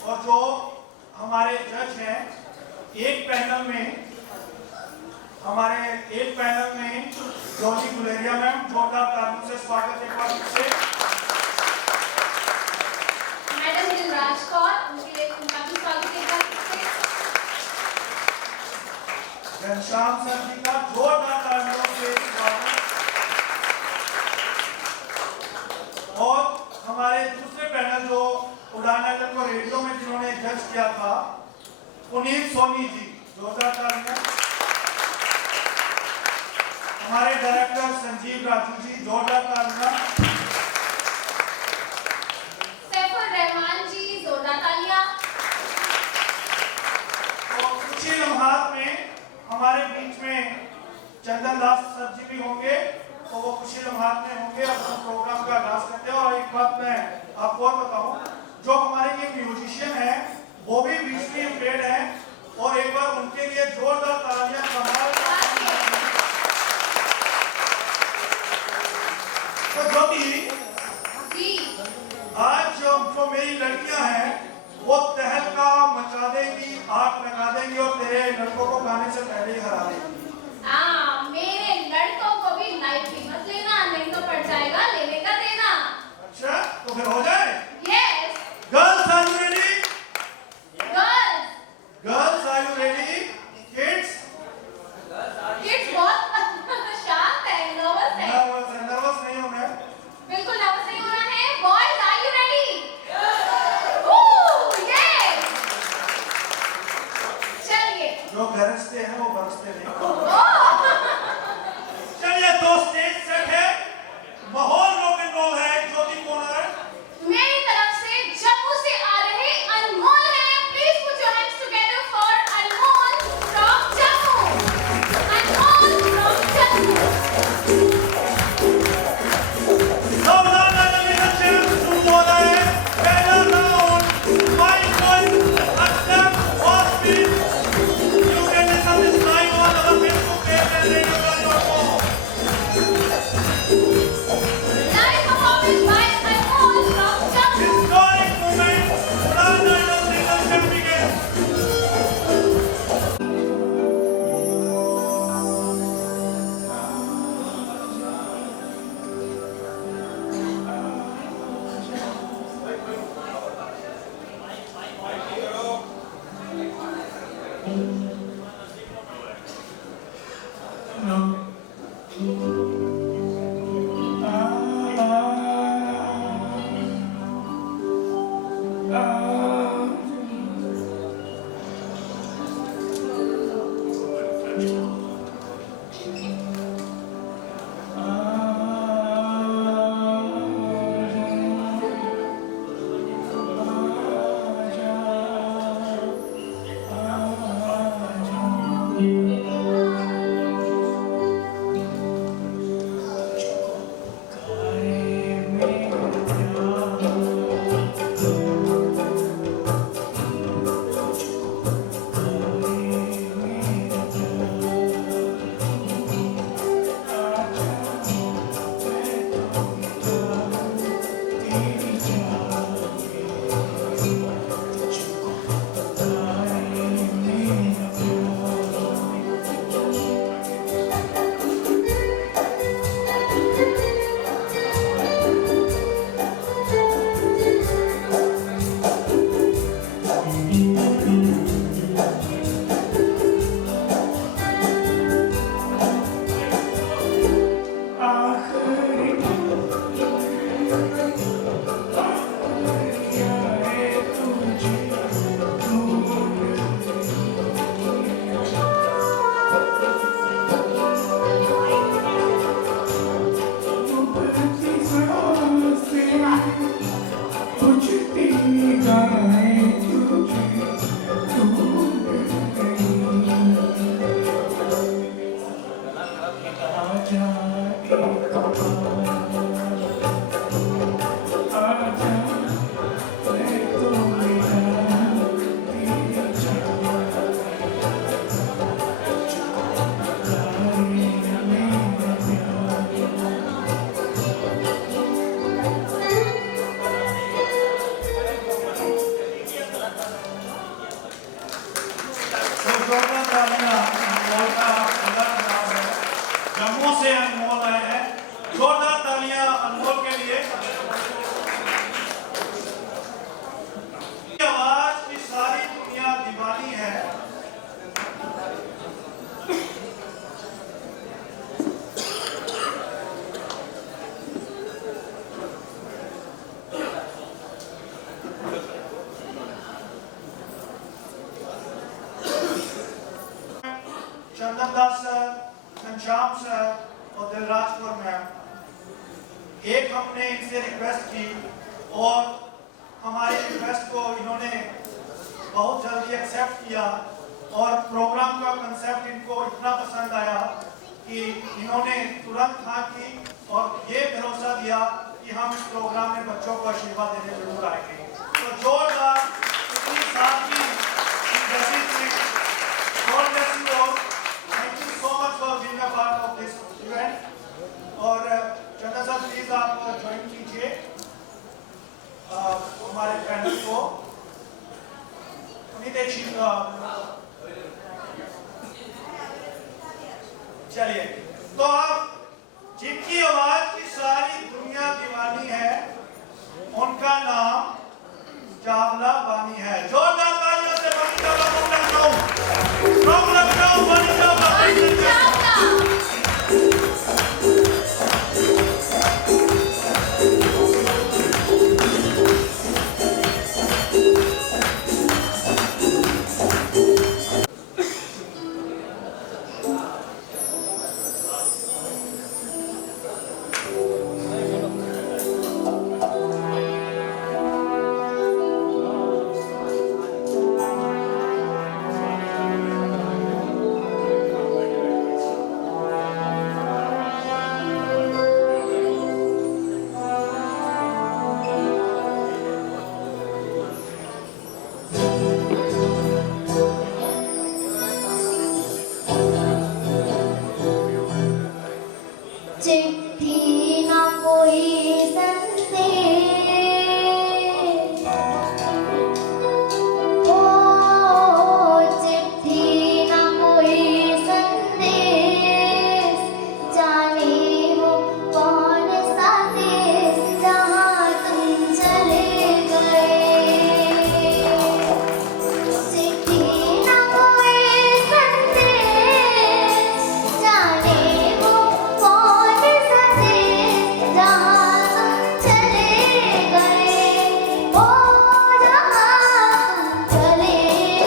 और जो हमारे जज हैं, एक पैनल में जॉली गुलेरिया मैम, जोरदार तालियों से स्वागत एक बार से। मैडम दिलराज कौर, उनका भी स्वागत एक बार से। घनश्याम सर जी का जोरदार तालियों से स्वागत। और हमारे दूसरे पैनल जो उड़ान आइलैंड को रेडियो में जिन्होंने जज किया था, पुनीत सोनी जी, जोरदार तालियां। हमारे डायरेक्टर संजीव राजू जी, जोरदार तालियां। सैफुर रहमान जी, जोरदार तालियां। और कुछ ही लम्हात में हमारे बीच में चंदन दास सर जी भी होंगे, तो वो कुछ ही लम्हात में होंगे। अब हम प्रोग्राम का आगाज करते हैं। और एक बात मैं आपको और बताऊं, जो हमारे ये म्यूजिशियन हैं वो भी विजुअली इम्पेयर्ड हैं, और एक बार उनके लिए जोरदार तालियां। कमाल। तो ज्योति जी, आज जो मेरी लड़कियां हैं वो तहलका मचा देंगी, आग लगा देंगी और तेरे लड़कों को गाने से पहले ही हरा देंगी। मेरे लड़कों को भी लाइटली मत लेना, नहीं तो पड़ जाएगा लेने का देना। अच्छा, तो फिर हो जाए। Yes, girls are you ready? Girls, girls are you ready? Kids kids बहुत शांत है, नर्वस है। नर्वस नहीं होना है। बिल्कुल नर्वस नहीं होना है। Boys, are you ready? Yes, चलिए। जो गरजते हैं वो बरसते नहीं। चलिए, तो स्टेज सेट है, माहौल रॉक एंड रोल है। ज्योति कौन है? रिक्वेस्ट की और हमारी रिक्वेस्ट को इन्होंने बहुत जल्दी एक्सेप्ट किया और प्रोग्राम का कंसेप्ट इनको इतना पसंद आया कि इन्होंने तुरंत हाँ की और ये भरोसा दिया कि हम इस प्रोग्राम में बच्चों को आशीर्वाद देने जरूर आएंगे। तो जोरदार इतनी सादगी, God bless you all. Thank you so much for being a part of this event. और चंदा साहब प्लीज आप ज्वाइन कीजिए हमारे पैनल को। चलिए, तो अब जिनकी आवाज की सारी दुनिया दीवानी है उनका नाम चावला बानी है। जोरदार तालियों से बनी चावला लखनऊ बनी चावला। चिट्ठी ना कोई संदेश, ओ चिट्ठी ना कोई संदेश, जाने वो कौन सा देश जहाँ तुम चले गए। चिट्ठी ना कोई संदेश, जाने वो कौन सा देश जहाँ तुम चले गए, ओ जहाँ तुम चले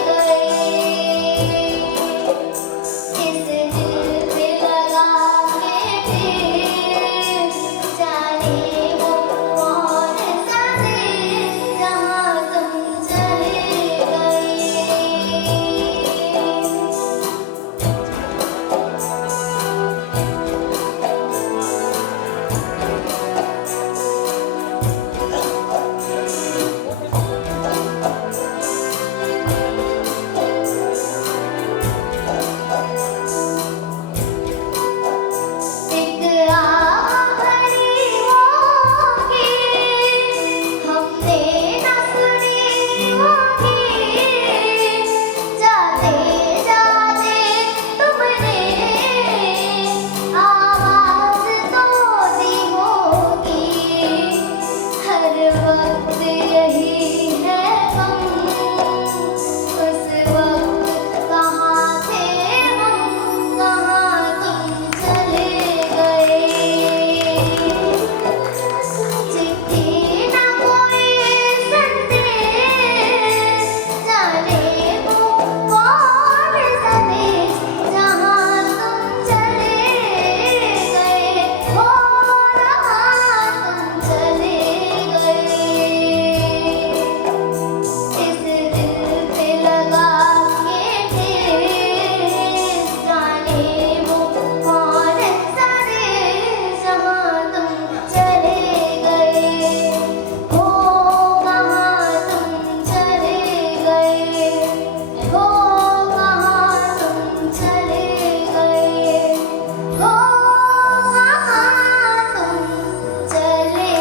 गए। इस दिल पे लगा के फिर, जाने वो कौन सा देश जहाँ तुम चले गए। एक आखरी होगी, हमने न सुनी होगी, जाते जाते तुमने आवाज तो दी होगी। हर वक्त यही है गम, उस वक्त कहाँ थे हम, कहाँ तुम चले गए। चिट्ठी ना कोई संदेश, जाने वो कौन सा देश जहाँ तुम चले गए, हो जहाँ तुम चले गए। इस दिल पे लगा के ठेस, जाने वो कौन सा देश जहाँ तुम चले गए, हो कहाँ तुम चले गए, हो कहाँ तुम चले गए, हो कहाँ तुम चले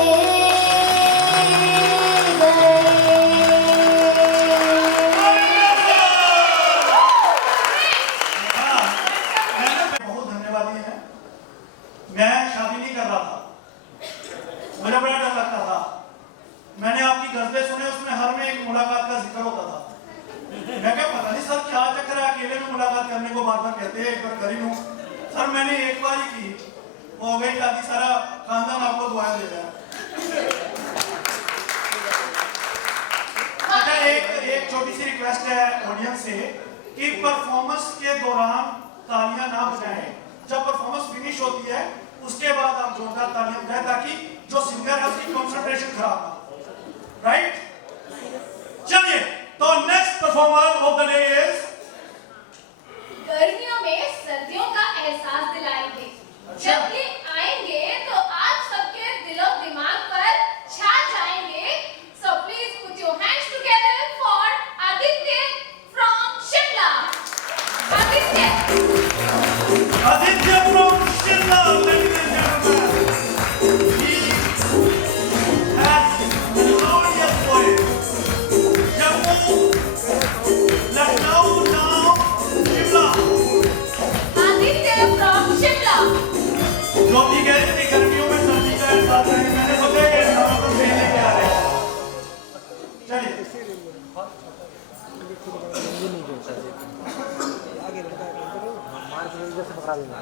गए। बहुत धन्यवादी है। मैं शादी नहीं कर रहा था, मुझे बड़ा डर लगता था। मैंने आपकी गजलें सुने, उसमें हर में एक मुलाकात का जिक्र होता था। मैं क्या पता नहीं सर क्या चक्कर है, अकेले में मुलाकात करने को बार बार कहते हैं, एक बार कर ही लूं। सर मैंने एक बार ही की, वो हो गई शादी, सारा खानदान आपको दुआएं दे रहा है। अच्छा, एक छोटी सी रिक्वेस्ट है ऑडियंस से कि परफॉर्मेंस के दौरान तालियां ना बजाएं। जब परफॉर्मेंस फिनिश होती है उसके बाद आप जोरदार तालियां बजाएं ताकि जो सिंगर है उसकी कंसंट्रेशन खराब ना हो, राइट? चलिए, तो next performer of the day is गर्मियों में सर्दियों का एहसास दिलाएंगे। जब ये आएंगे तो आप सबके दिलो दिमाग पर छा जाएंगे। So please put your hands together for Aditya from Shimla. Aditya. Aditya from Shimla, ladies and gentlemen. He has melodious voice. Jammu, Lucknow, now Shimla. Aditya from Shimla. जो भी कह रहे थे गर्मियों में सर्दी का एहसास है, मैंने सोचा कि हम तो सही लेके आ रहे हैं। चलिए, ये नहीं खेलता है आगे लड़का मार के इधर से पकड़ा देना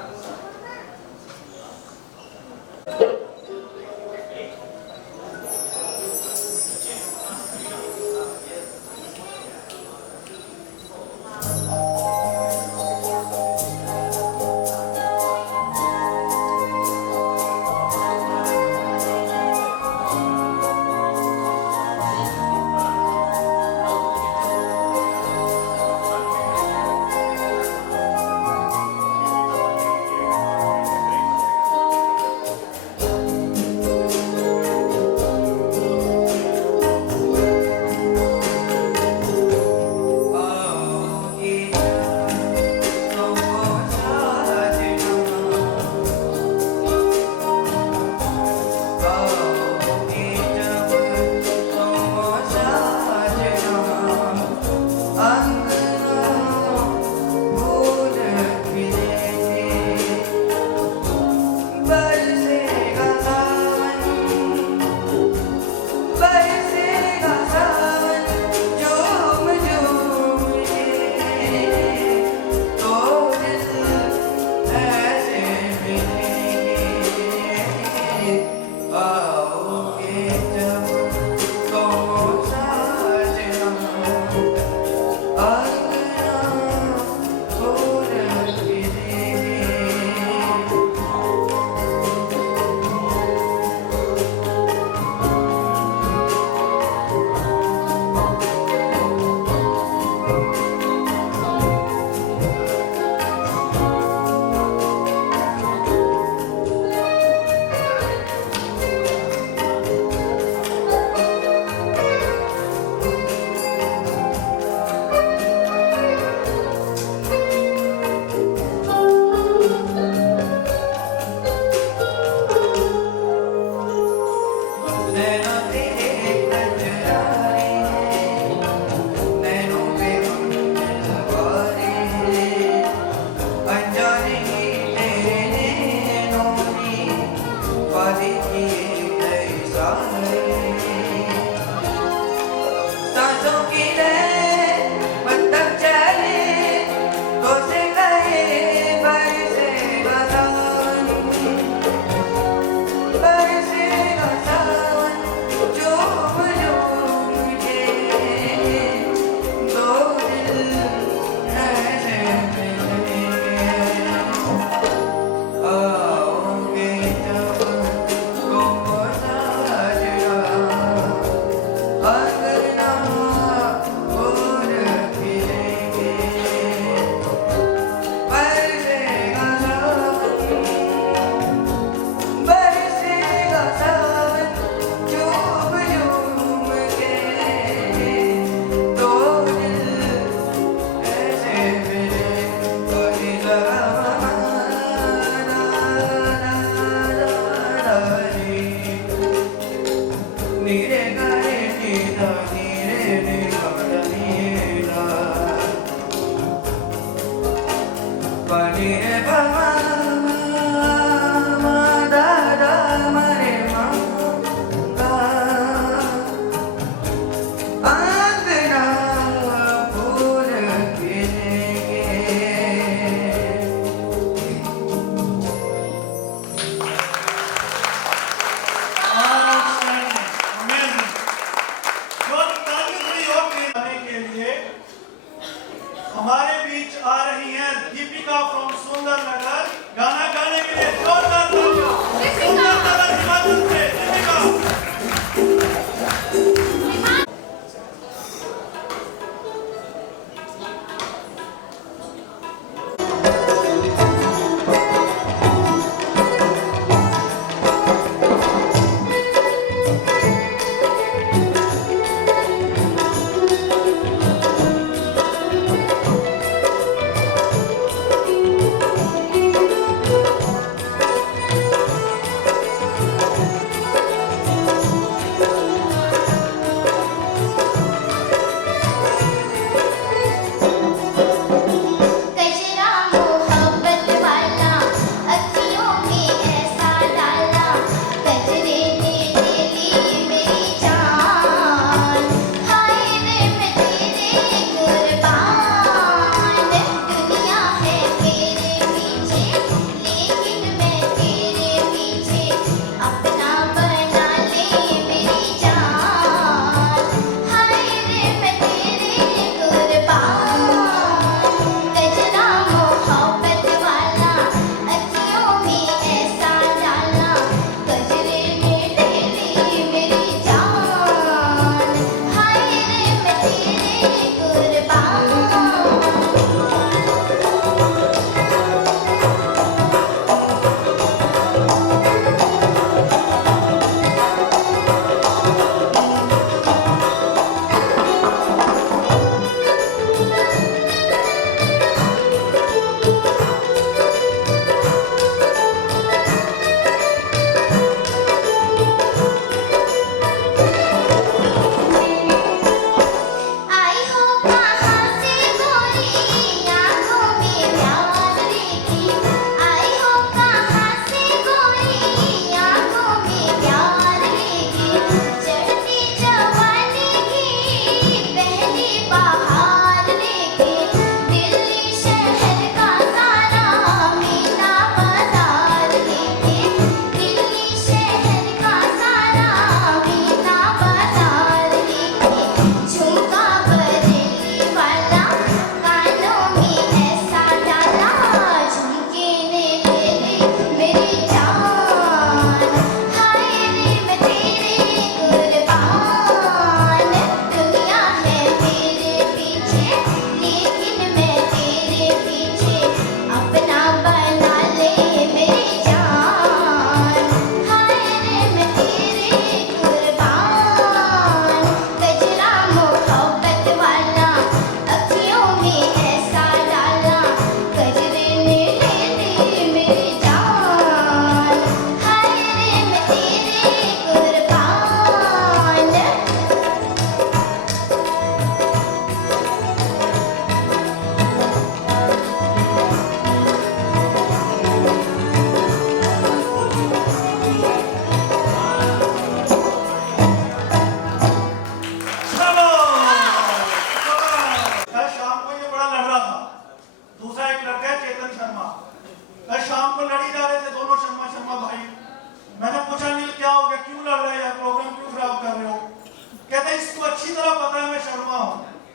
हमारे बीच आ रही हैं दीपिका फ्रॉम सुंदरनगर गाना गाने के लिए जोरदार तालियां। सुंदरनगर हिमाचल से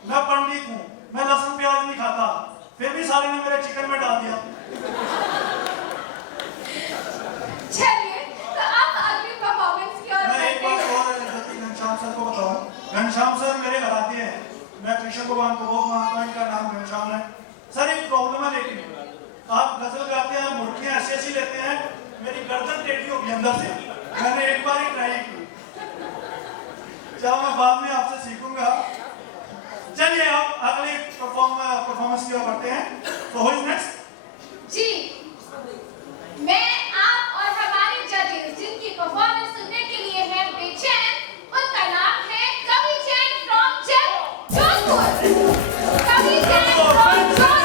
मैं पंडित हूँ, मैं लहसुन प्याज नहीं खाता, फिर भी साले ने मेरे चिकन में डाल दिया। चलिए तो अब अगली परफॉर्मेंस की ओर मैं एक बढ़ते बात हैं। और घनश्याम सर को बताऊं। घनश्याम सर मेरे घर आते हैं, मैं कृष्ण भगवान को बहुत मानता हूं, इनका नाम घनश्याम है। सर एक प्रॉब्लम है, लेकिन आप गजल गाते हैं, मुर्गियां ऐसी ऐसी लेते हैं, मेरी गर्दन टेढ़ी होगी अंदर से। मैंने एक बार ही ट्राई की, चलो मैं बाद में आपसे सीखूंगा। चलिए अब अगली परफॉर्मेंस की ओर बढ़ते हैं। तो हु इज नेक्स्ट? जी, मैं आप और हमारे जजेस जिनकी परफॉर्मेंस सुनने के लिए हैं बेचैन, उनका नाम है कवि जैन फ्रॉम जोधपुर। कवि जैन फ्रॉम जोधपुर।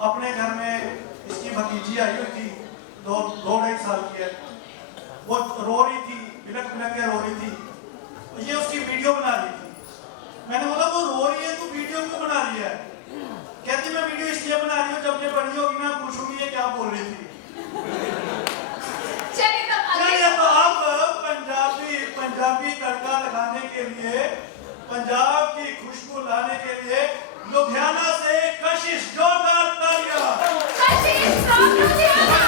अपने घर में इसकी भतीजी आई हुई थी, दो ढाई साल की है। वो रो रही थी, बिलक बिलक के रो रही थी। ये उसकी वीडियो बना रही थी। मैंने बोला वो रो रही है, तू वीडियो क्यों बना रही है? कहती मैं वीडियो इसलिए बना रही हूँ, जब ये बड़ी होगी मैं पूछूंगी ये क्या बोल रही थी। चलिए तो अब पंजाबी तड़का लगाने के लिए, पंजाब की खुशबू लाने के लिए लुधियाना से कशिश, जोरदार तालियां। कशिश from लुधियाना।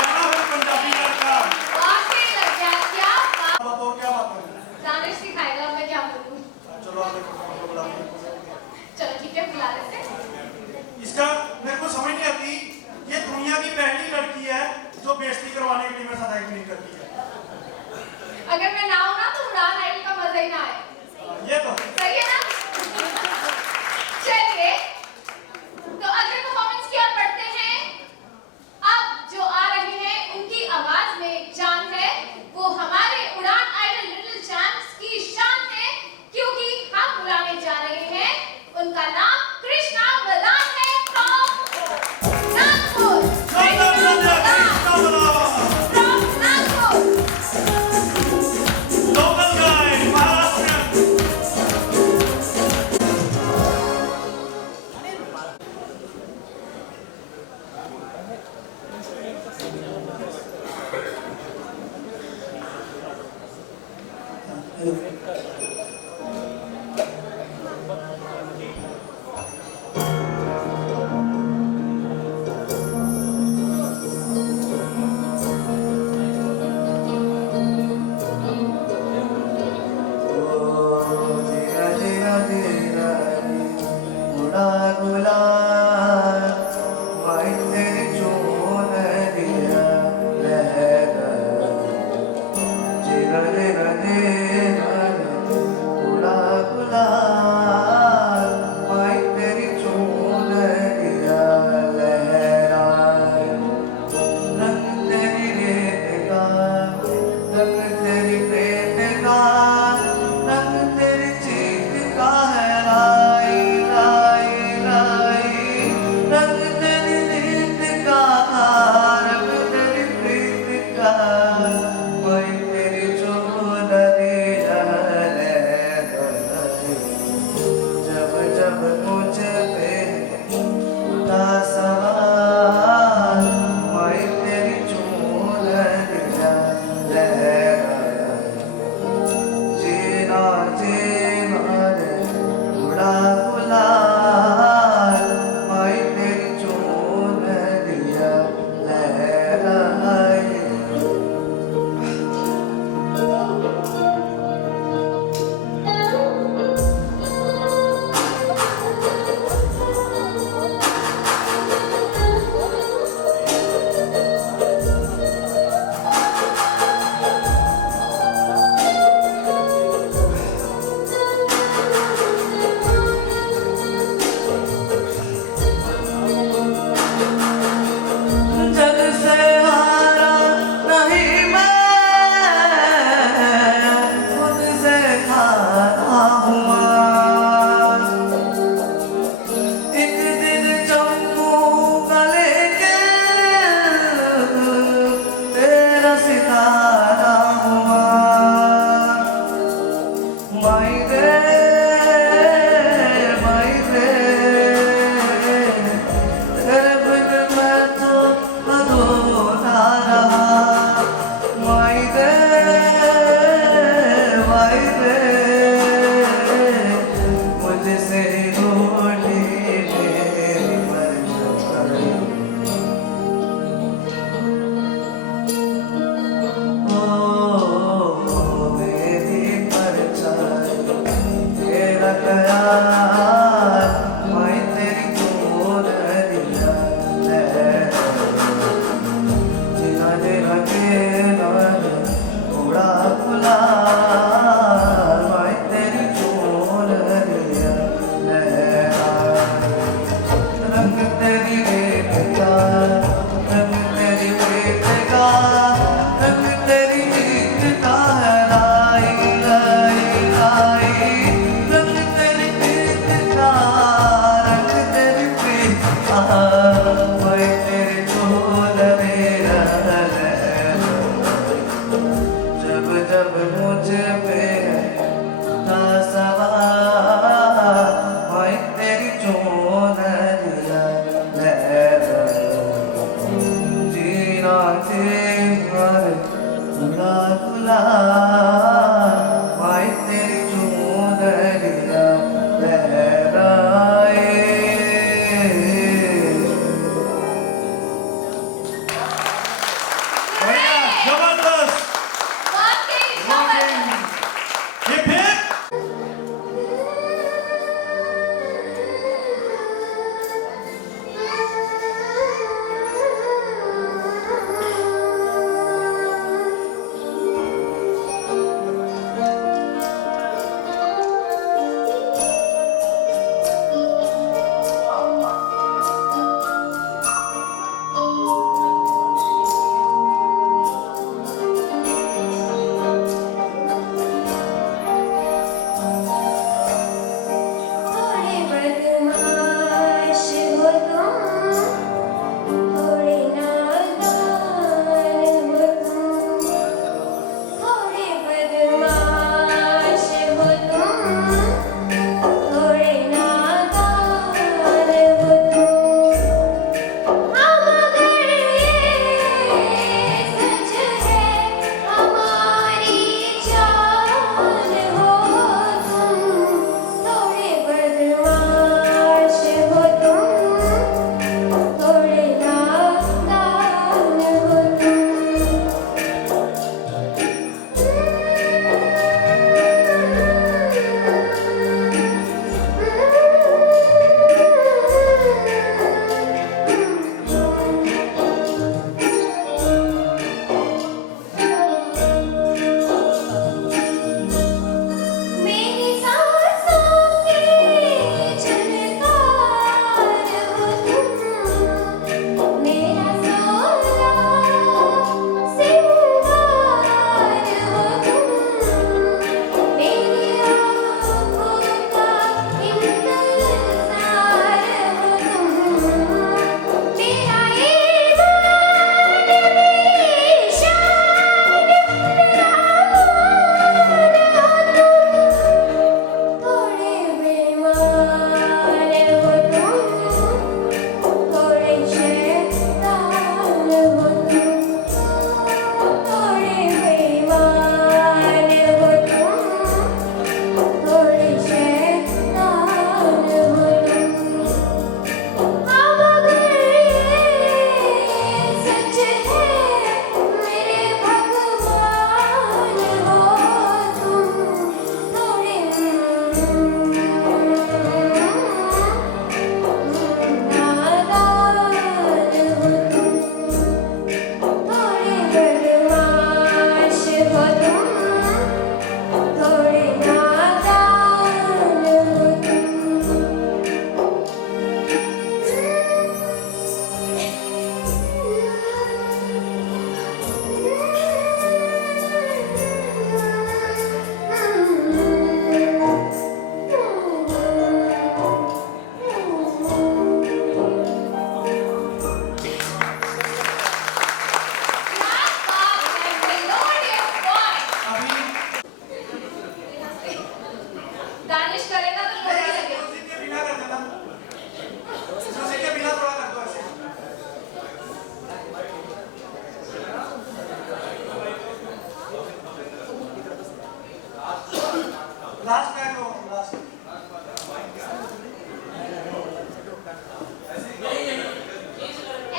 गाना है पंजाबी लड़का। वाकई लग गया, क्या बात। बताओ क्या बात है? दानिश सिखाएगा, मैं क्या बोलूं। चलो आगे बुलाते हैं। चलो ठीक है, बुला लेते हैं। इसका मेरे को समझ नहीं आती, ये दुनिया की पहली लड़की है जो बेइज्जती करवाने के लिए मेरे साथ एक्टिंग करती है। अगर मैं ना हूं ना तो उड़ान आइडल का मजा ही ना आए। ये तो सही है ना? चलिए, तो अगले परफॉर्मेंस की ओर बढ़ते हैं। अब जो आ रहे हैं उनकी आवाज में एक जान है, वो हमारे उड़ान आइडल लिटिल चैंप्स की शान है, क्योंकि हम बुलाने जा रहे हैं, उनका नाम कृष्णा मदान है from Nagpur. Krishna Madan from Nagpur. Local guy Maharashtra.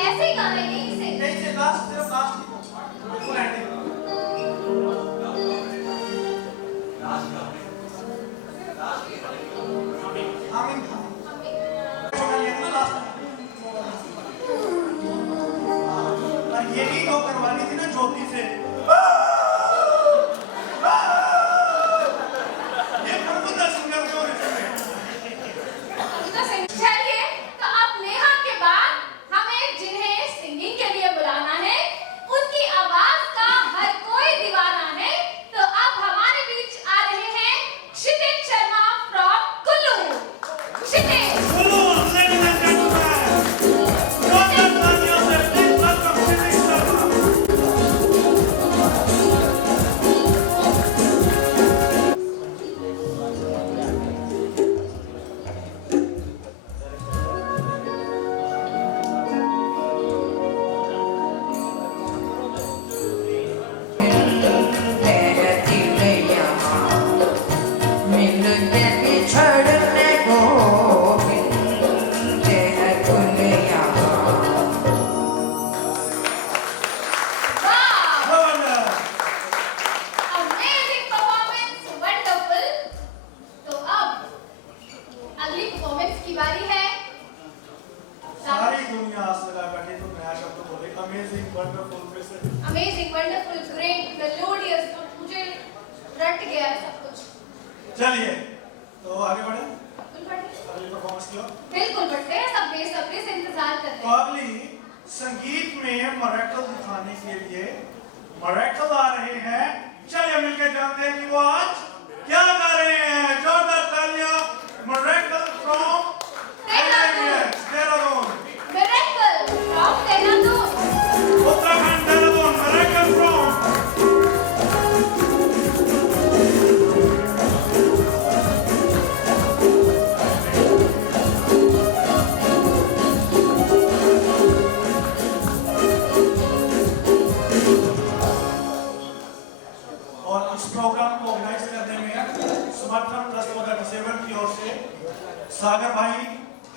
ऐसे ही गाना यहीं से नहीं से लास्ट सिर्फ लास्ट बिल्कुल एंडिंग आमीन ये तो लास्ट और यही तो करवानी थी ना ज्योति से ये प्रभुता सिंगर क्यों है चलिए तो अब नेहा के बाद हमें जिन्हें सिंगिंग के लिए बुलाना है उनकी आवाज का हर कोई दीवाना है तो अब हमारे बीच आ रहे हैं Kshitij Sharma from Kullu. Kshitij ladies and gentlemen, Jordan Daniels and please welcome Kshitij Sharma. वाह Wonderful. Amazing performance wonderful. तो अब अगली परफॉर्मेंस की बारी है सारी दुनिया आस लगा बैठी तो नया शब्द बोले अमेजिंग वंडरफुल फिर से अमेजिंग वंडरफुल ग्रेट मेलोडियस मुझे रट गया है सब कुछ। चलिए तो आगे बढ़े बिल्कुल बढ़िया। अगली परफॉर्मेंस की ओर बिल्कुल बढ़ते हैं सब बेसब्री से इंतजार कर रहे तो हैं। अगली संगीत में मरेकल दिखाने के लिए मरेकल आ रहे हैं चलिए मिलकर जानते हैं कि वो आज क्या गा रहे हैं जोरदार तालियां miracle from Dehradun miracle from Dehradun. Uttarakhand Dehradun miracle from और इस प्रोग्राम को ऑर्गेनाइज करने में समर्थन ट्रस्ट फॉर द डिसेबल्ड की ओर से सागर भाई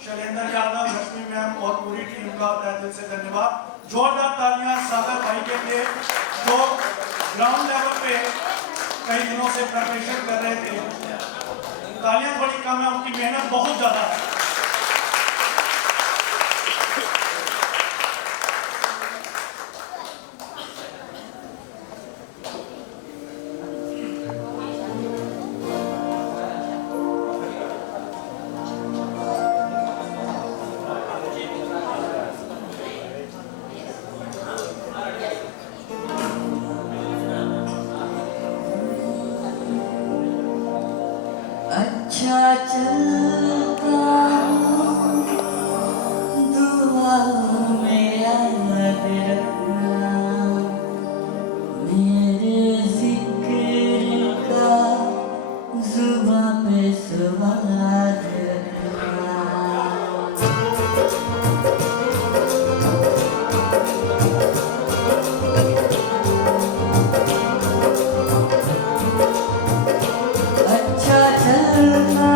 शैलेंद्र यादव लक्ष्मी मैम और पूरी टीम का तहे दिल से धन्यवाद। जोरदार तालियां सागर भाई के लिए जो ग्राउंड लेवल पे कई दिनों से प्रिपरेशन कर रहे थे। तालियां थोड़ी कम है उनकी मेहनत बहुत ज्यादा है। अच्छा चलता दुआ में याद रखना मेरे जिक्र का जुबां पे स्वाद रखना। अच्छा चलना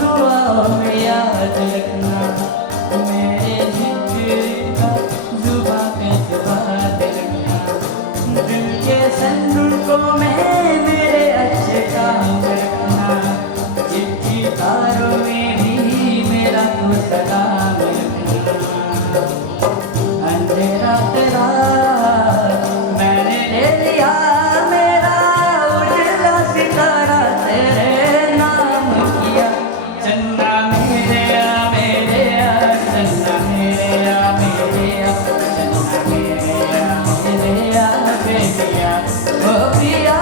दुआ में याद रखना मेरे जिक्र का जुबां पे स्वाद रखना। दिल के संदूकों में मेरे अच्छे काम रखना चिट्ठी तारों में भी मेरा तो सलाम रखना। अंधेरा तेरा मैंने ले लिया मेरा उजला सितारा तेरे नाम किया। चन्ना मेरे चन्ना मेरे चन्ना मेरे बेटिया ओ पिया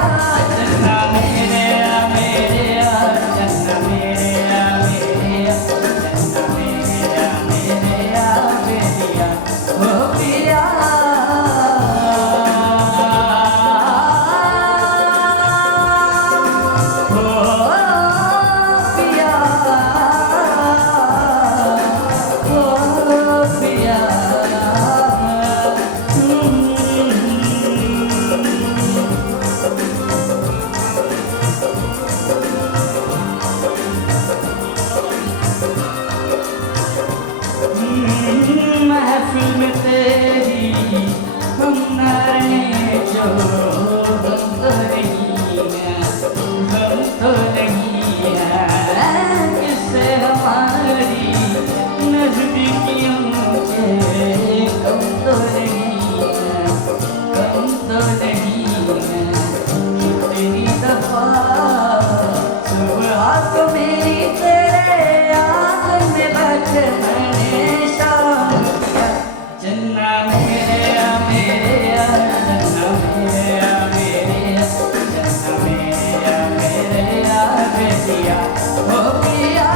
ओ पिया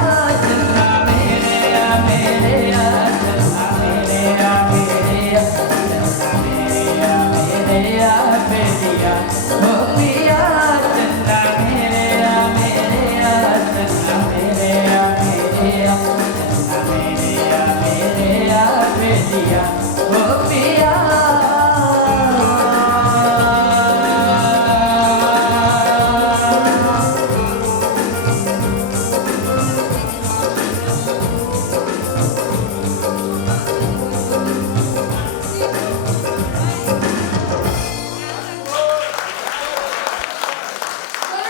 चन्ना मेरे या चन्ना मेरे या चन्ना मेरे या बेलिया ओ पिया चन्ना मेरे या चन्ना मेरे या चन्ना मेरे या बेलिया ओ पिया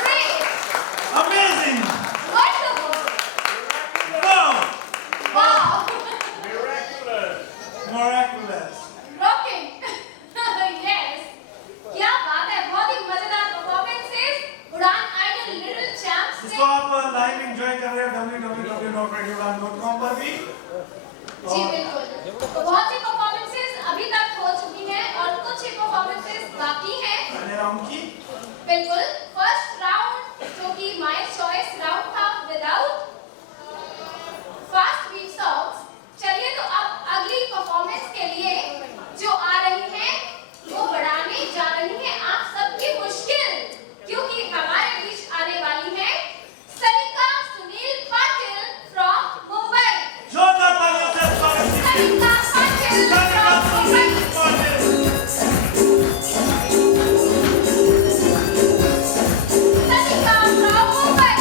Great. Amazing! Wonderful. Wow! Wow. Miraculous! Rocking. Yes. क्या बात है, बहुत ही मजेदार परफॉर्मेंसेस उड़ान आइडल लिटिल चैंप्स इसको आप लाइव एंजॉय कर रहे हैं www.radioudan.com पर भी। जी बिल्कुल। तो बहुत सी परफॉर्मेंसेस अभी तक हो चुकी हैं और कुछ ही परफॉर्मेंसेस बाकी हैं। पहले राउंड की बिल्कुल। फर्स्ट राउंड जो कि माय चॉइस राउंड था विदाउट फास्ट बीट सॉन्ग्स। चलिए तो अब अगली परफॉर्मेंस के लिए जो आ रही हैं वो बढ़ाने जा रही हैं आप सबकी मुश्किल, क्योंकि हमारे बीच आने वाली है सनिका सुनील पाटिल फ्रॉम मुंबई। जोरदार तालियों से स्वागत कीजिए। सनिका पाटिल सनिका फ्रॉम मुंबई। पाटिल। सनिका फ्रॉम मुंबई।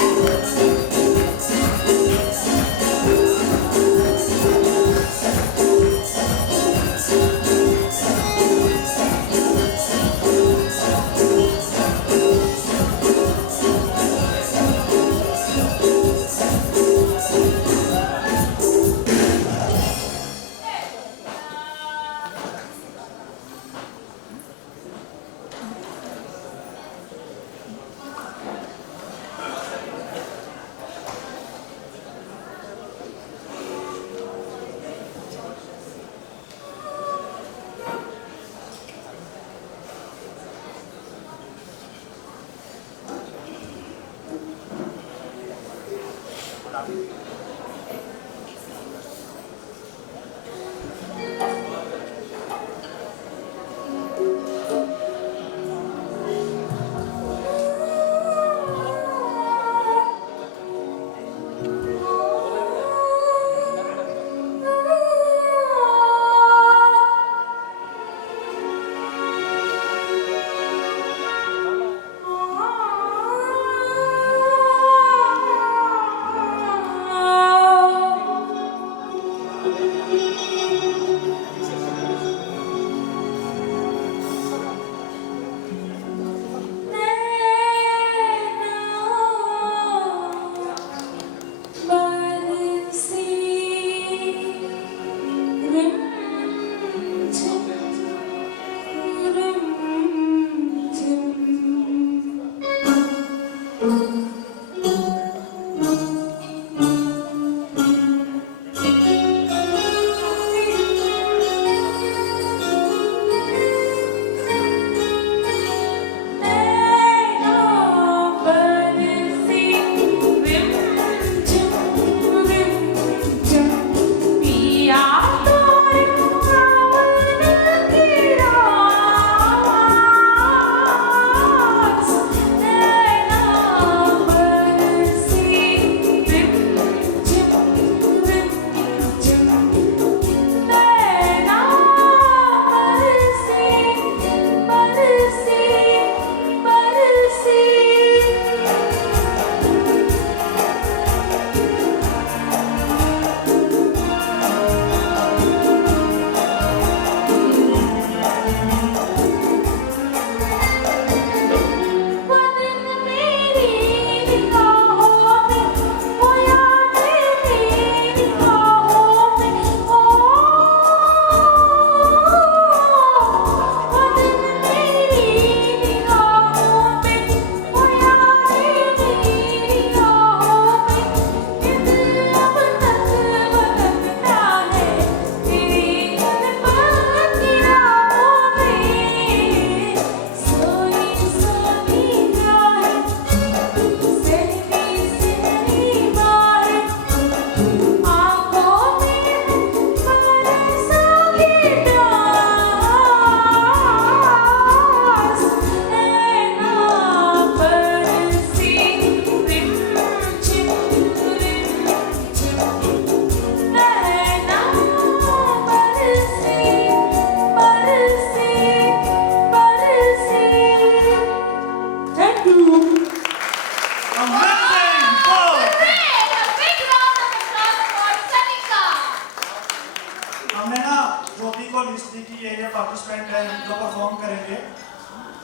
चाहिए।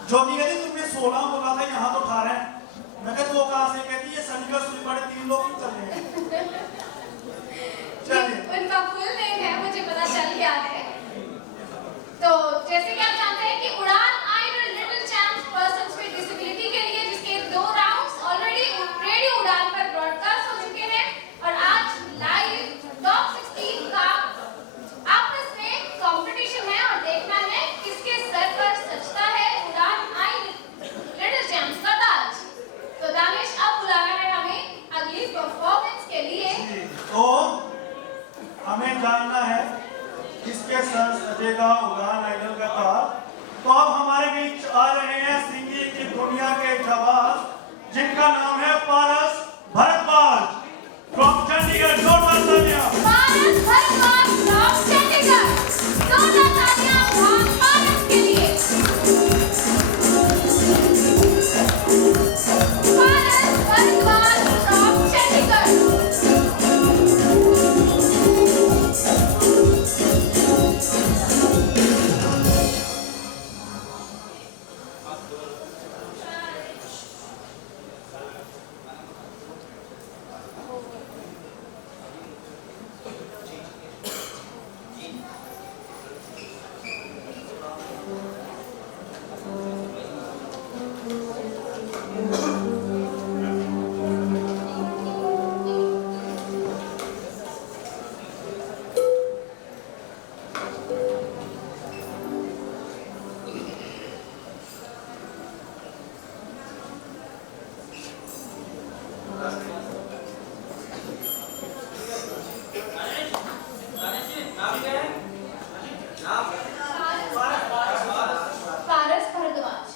ज्योति कहती तुमने 16 बोला था, यहाँ तो 18 है। मैं कहता वो कहाँ से? कहती ये सनिका सुनी 3 लोग ही चल रहे हैं। चलिए, उनका फुल नेम है, मुझे पता चल गया है। तो जैसे कि आप जानते हैं कि Udaan idol little champs persons with disability के लिए जिसके 2 राउंड्स ऑलरेडी रेडियो उड़ान पर ब्रॉडकास्ट हो चुके हैं और आज लाइव टॉप 16 का आपस में कंपटीशन है और देखना है किसके सर पर सजता है उड़ान आइडल लिटिल चैंप्स का ताज। तो दानिश अब बुलाना है हमें अगली परफॉर्मेंस के लिए। तो हमें जानना है किसके सर सजेगा उड़ान आइडल का ताज। तो अब हमारे बीच आ रहे हैं सिंगिंग की दुनिया के जवाब जिनका नाम है पारस भारद्वाज फ्रॉम चंडीगढ़। जोरदार तालियां। पारस भारद्वाज फ्रॉम चंडीगढ़। जोरदार तालियां पारस के लिए। Paras Bhardwaj from Chandigarh. Paras Bhardwaj.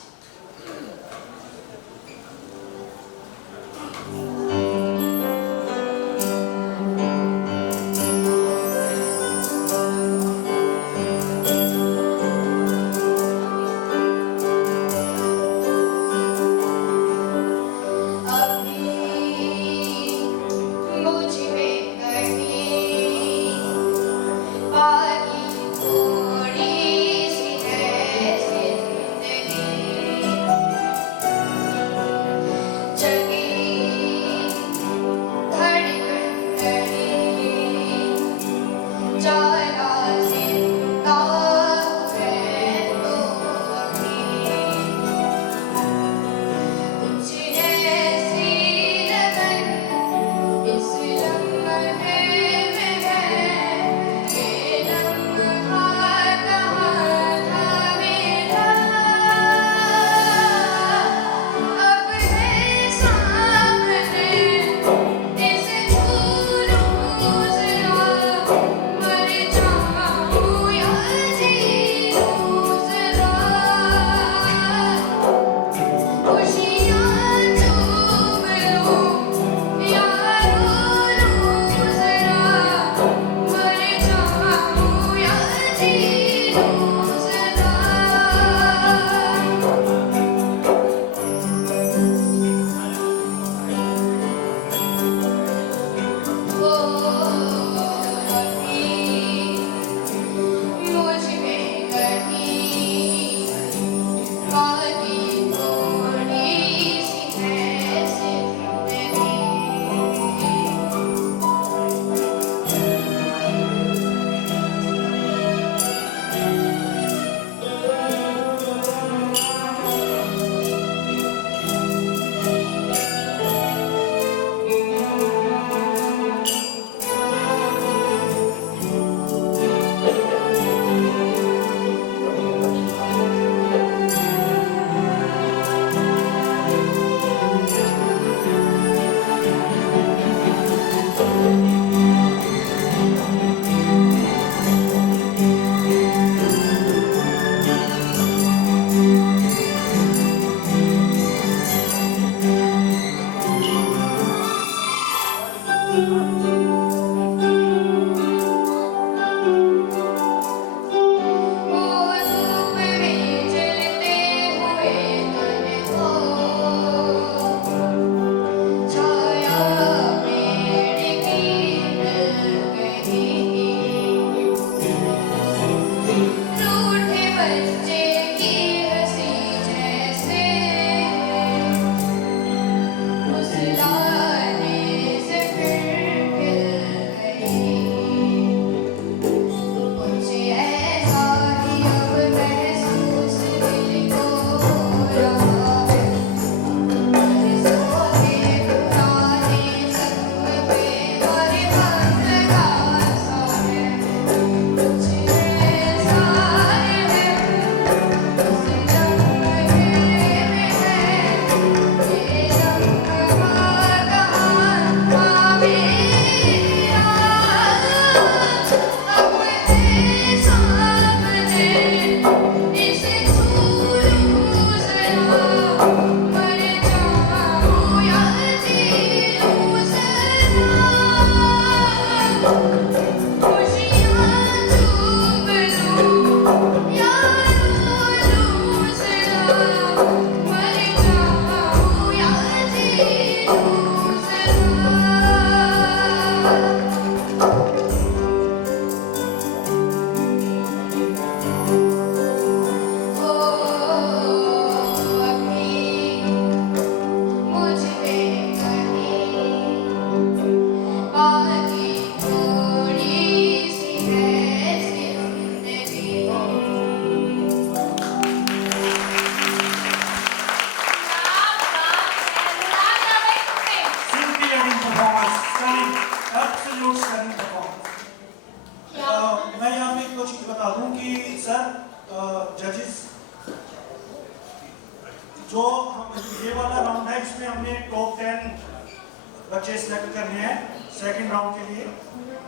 Second round के लिए,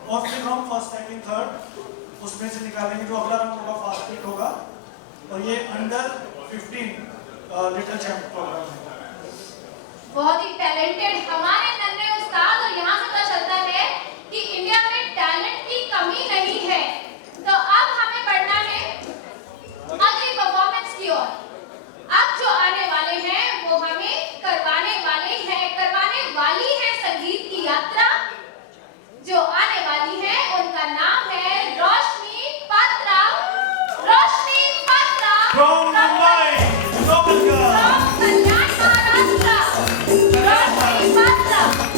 और फिर हम फर्स्ट सेकंड थर्ड उसमें से निकालेंगे। जो अगला राउंड होगा फास्ट फिट होगा, और ये अंडर 15 लिटिल चैंप प्रोग्राम है। बहुत ही टैलेंटेड हमारे नन्हे उस्ताद, और यहाँ से पता चलता है कि इंडिया में टैलेंट की कमी नहीं है। तो अब हमें बढ़ना है अगली परफॉर्मेंस की ओर। अब जो आने वाले हैं वो हमें करवाने वाली है संगीत की यात्रा। जो आने वाली है उनका नाम है Roshni Patra. Roshni Patra From Mumbai, from Kalyan, Maharashtra. Roshni Patra.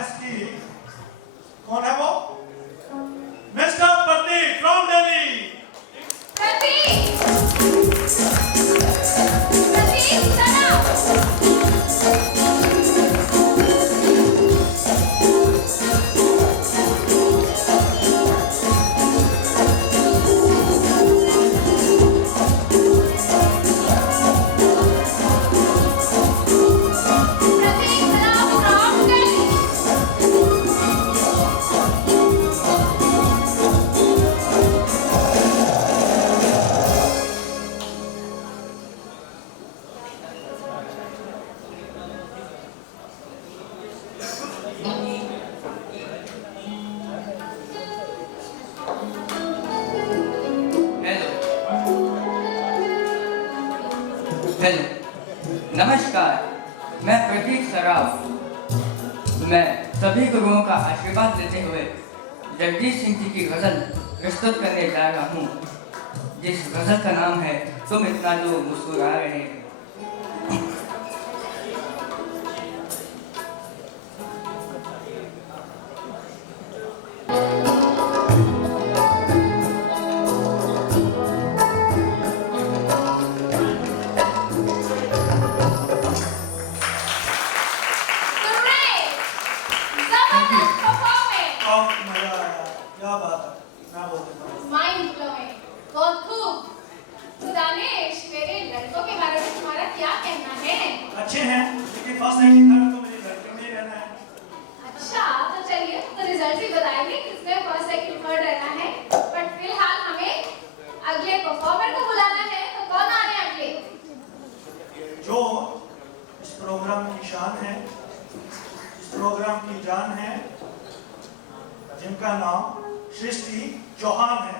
हैज की कौन है वो? Mister Pratik from Delhi. Pratik Sana hello, नमस्कार। मैं प्रतीक सराफ। मैं सभी गुरुओं का आशीर्वाद लेते हुए जगदीश सिंह जी की गजल प्रस्तुत करने जा रहा हूँ, जिस गजल का नाम है तुम इतना जो मुस्कुरा रहे हो। बहुत मजा आया, क्या बात है, मैं बोल देता हूँ। माइंड ब्लोइंग, बहुत खूब। तो दानिश, मेरे लड़कों के बारे में तुम्हारा क्या कहना है? अच्छे हैं, लेकिन फर्स्ट सेकंड थर्ड तो मेरे लड़के में ही रहना है। अच्छा, तो चलिए तो रिजल्ट ही बताएंगे किसमें फर्स्ट सेकंड थर्ड रहना है। बट फिलहाल हमें अगले परफॉर्मर को बुलाना है, तो कौन आ रहे हैं अगले? जो इस प्रोग्राम की शान है, इस प्रोग्राम की जान है, जिनका नाम सृष्टि चौहान है।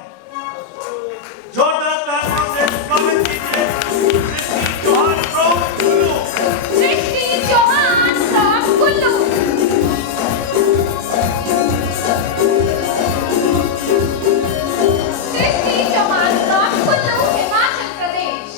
जोरदार तालियों से स्वागत कीजिए Srishti Chauhan from Kullu. Srishti Chauhan from Kullu. Srishti Chauhan from Kullu, Himachal Pradesh.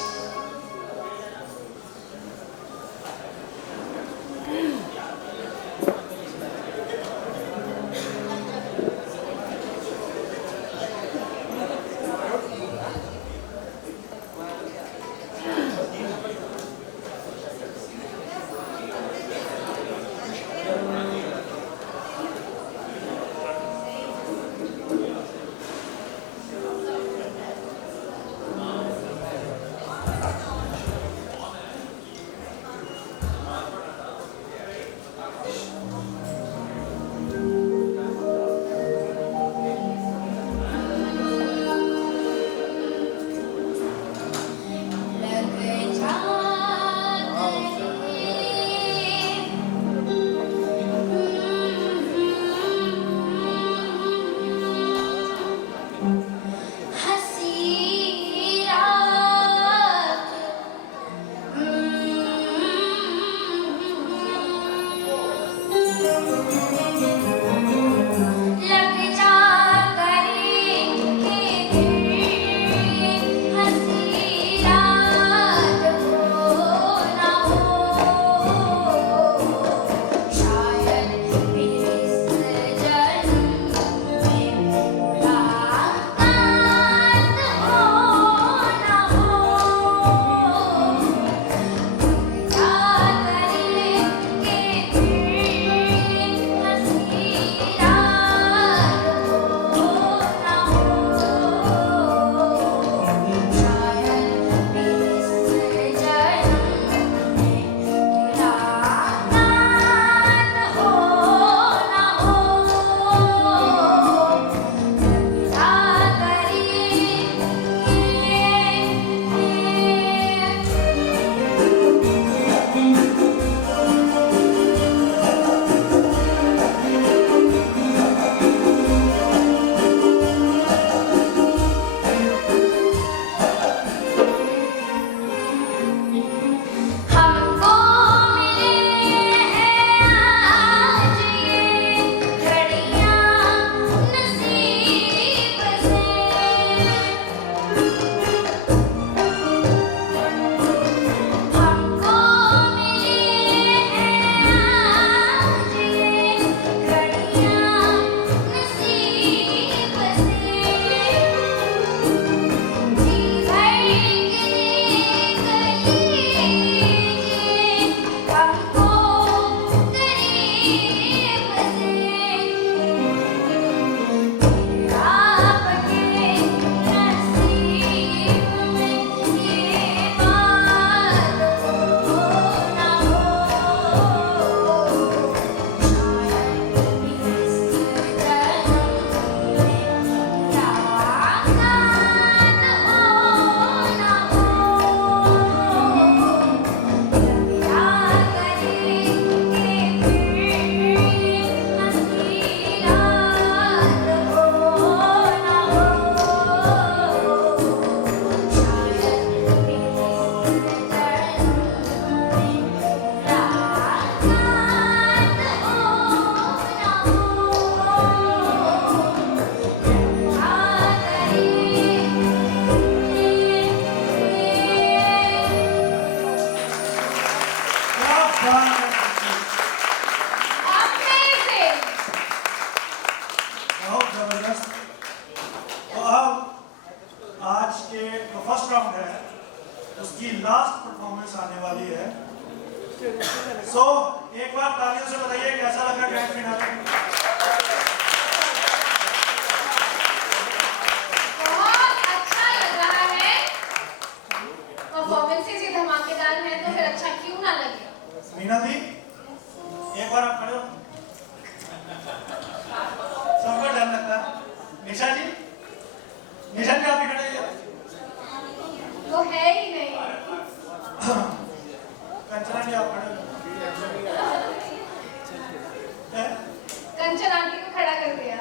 Kanchan aunty को खड़ा कर दिया।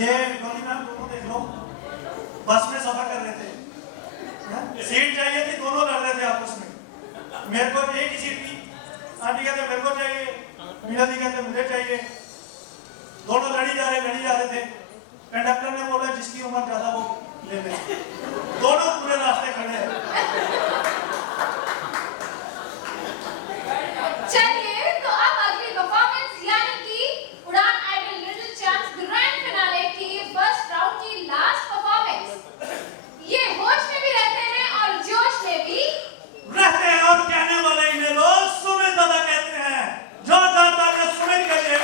ये डॉली मैम दोनों देख लो, बस में सफर कर रहे थे, सीट चाहिए थी, दोनों लड़ रहे थे आपस में। मेरे को एक ही सीट थी, आंटी कहते मेरे को चाहिए, मीना जी कहते मुझे चाहिए, दोनों लड़ी जा रहे थे। कंडक्टर ने बोला जिसकी उम्र ज्यादा वो ले ले, दोनों पूरे रास्ते खड़े हैं। चलिए तो अब अगली परफॉर्मेंस यानी कि Udaan idol little champs grand finale की फर्स्ट राउंड की लास्ट परफॉर्मेंस। ये होश में भी रहते हैं और जोश में भी रहते हैं, और कहने वाले इन्हें लोग सुमित दादा कहते हैं। जोरदार तालियां सुमित के लिए।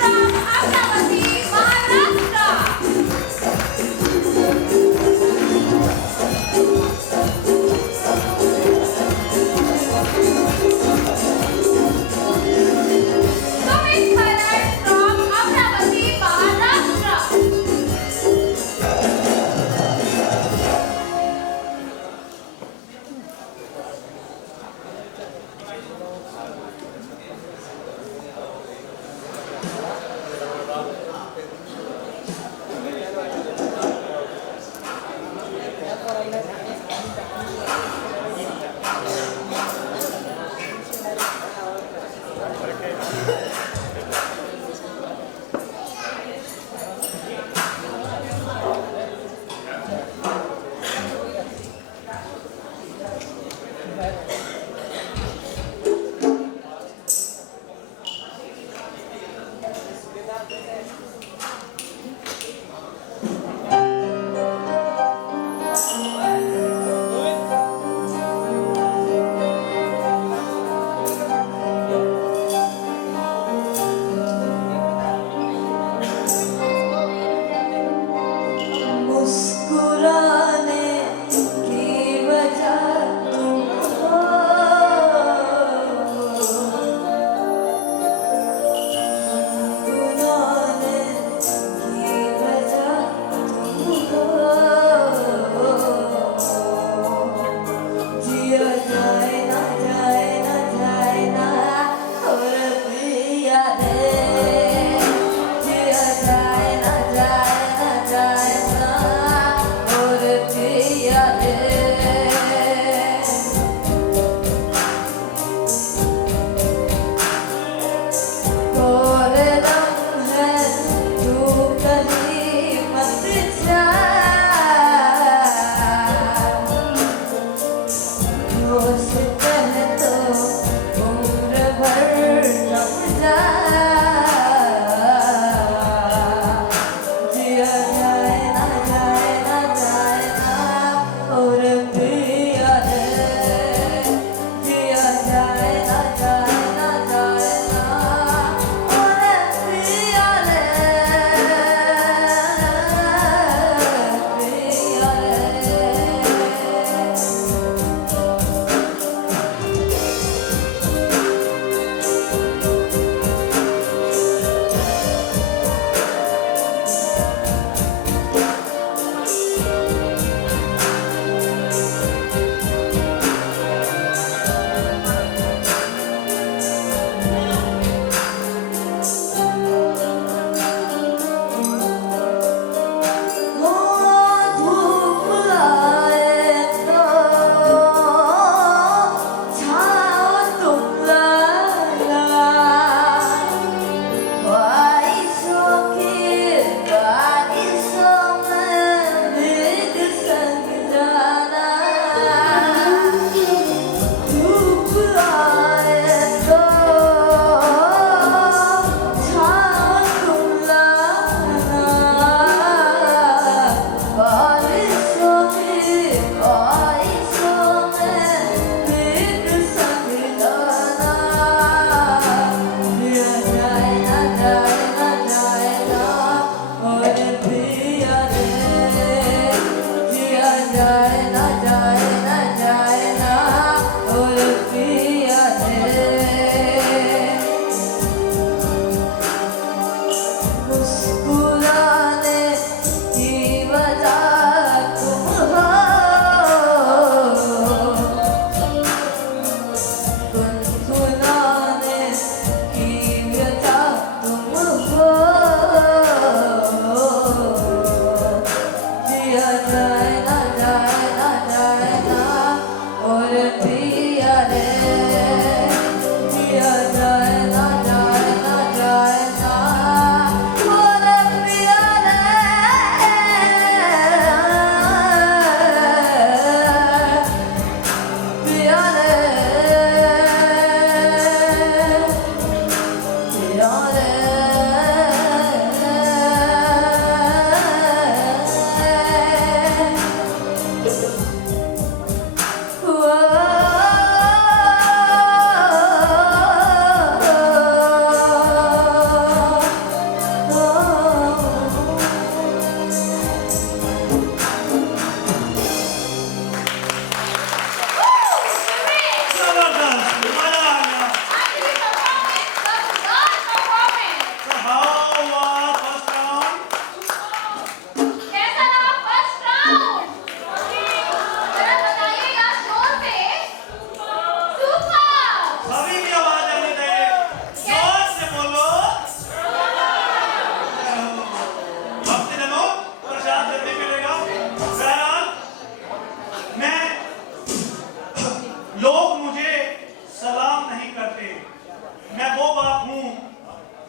from Amravati, Maharashtra। Sumit Bharat from Amravati, Maharashtra।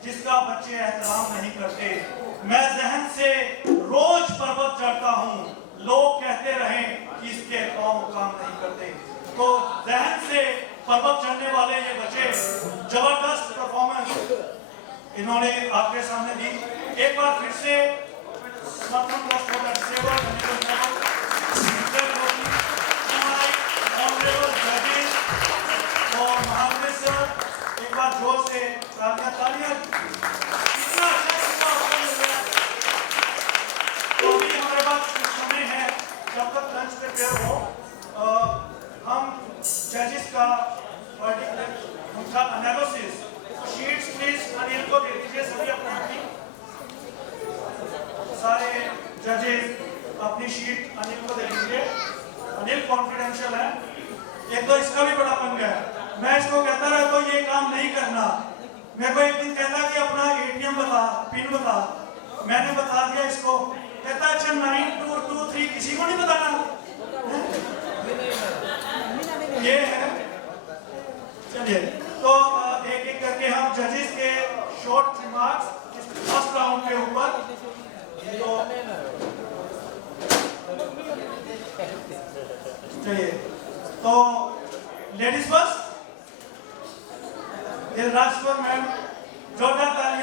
जिसका बच्चे एहतराम नहीं करते। मैं जहन से रोज पर्वत चढ़ता हूँ, लोग कहते रहे कि इसके पाँव काम नहीं करते। तो जहन से पर्वत चढ़ने वाले ये बच्चे जबरदस्त परफॉर्मेंस इन्होंने आपके सामने दी। एक बार फिर से समर्थन ट्रस्ट फॉर डिसेबल्ड और महादेव सर, एक बार जोर से तालियां। कितना अच्छा अवसर मिल रहा है। तो भी हमारे पास कुछ समय है, जब तक लंच प्रिपेयर हो हम जजेस का उनका एनालिसिस शीट्स प्लीज अनिल को दे दीजिए। सभी अपनी सारे जजेस अपनी शीट अनिल को दे दीजिए। अनिल कॉन्फिडेंशियल है। एक तो इसका भी बड़ा पंगा है, मैं इसको कहता रहता हूँ ये काम नहीं करना। मेरे को एक दिन कहता कि अपना एटीएम बता, पिन बता। मैंने बता दिया इसको, कहता अच्छा 9223 किसी को नहीं बताना। ये है। चलिए तो एक एक करके हम जजेस के शॉर्ट रिमार्क्स फर्स्ट राउंड के ऊपर। तो चलिए तो लेडीज फर्स्ट, राजकुमार मैम, जोरदार तालियां।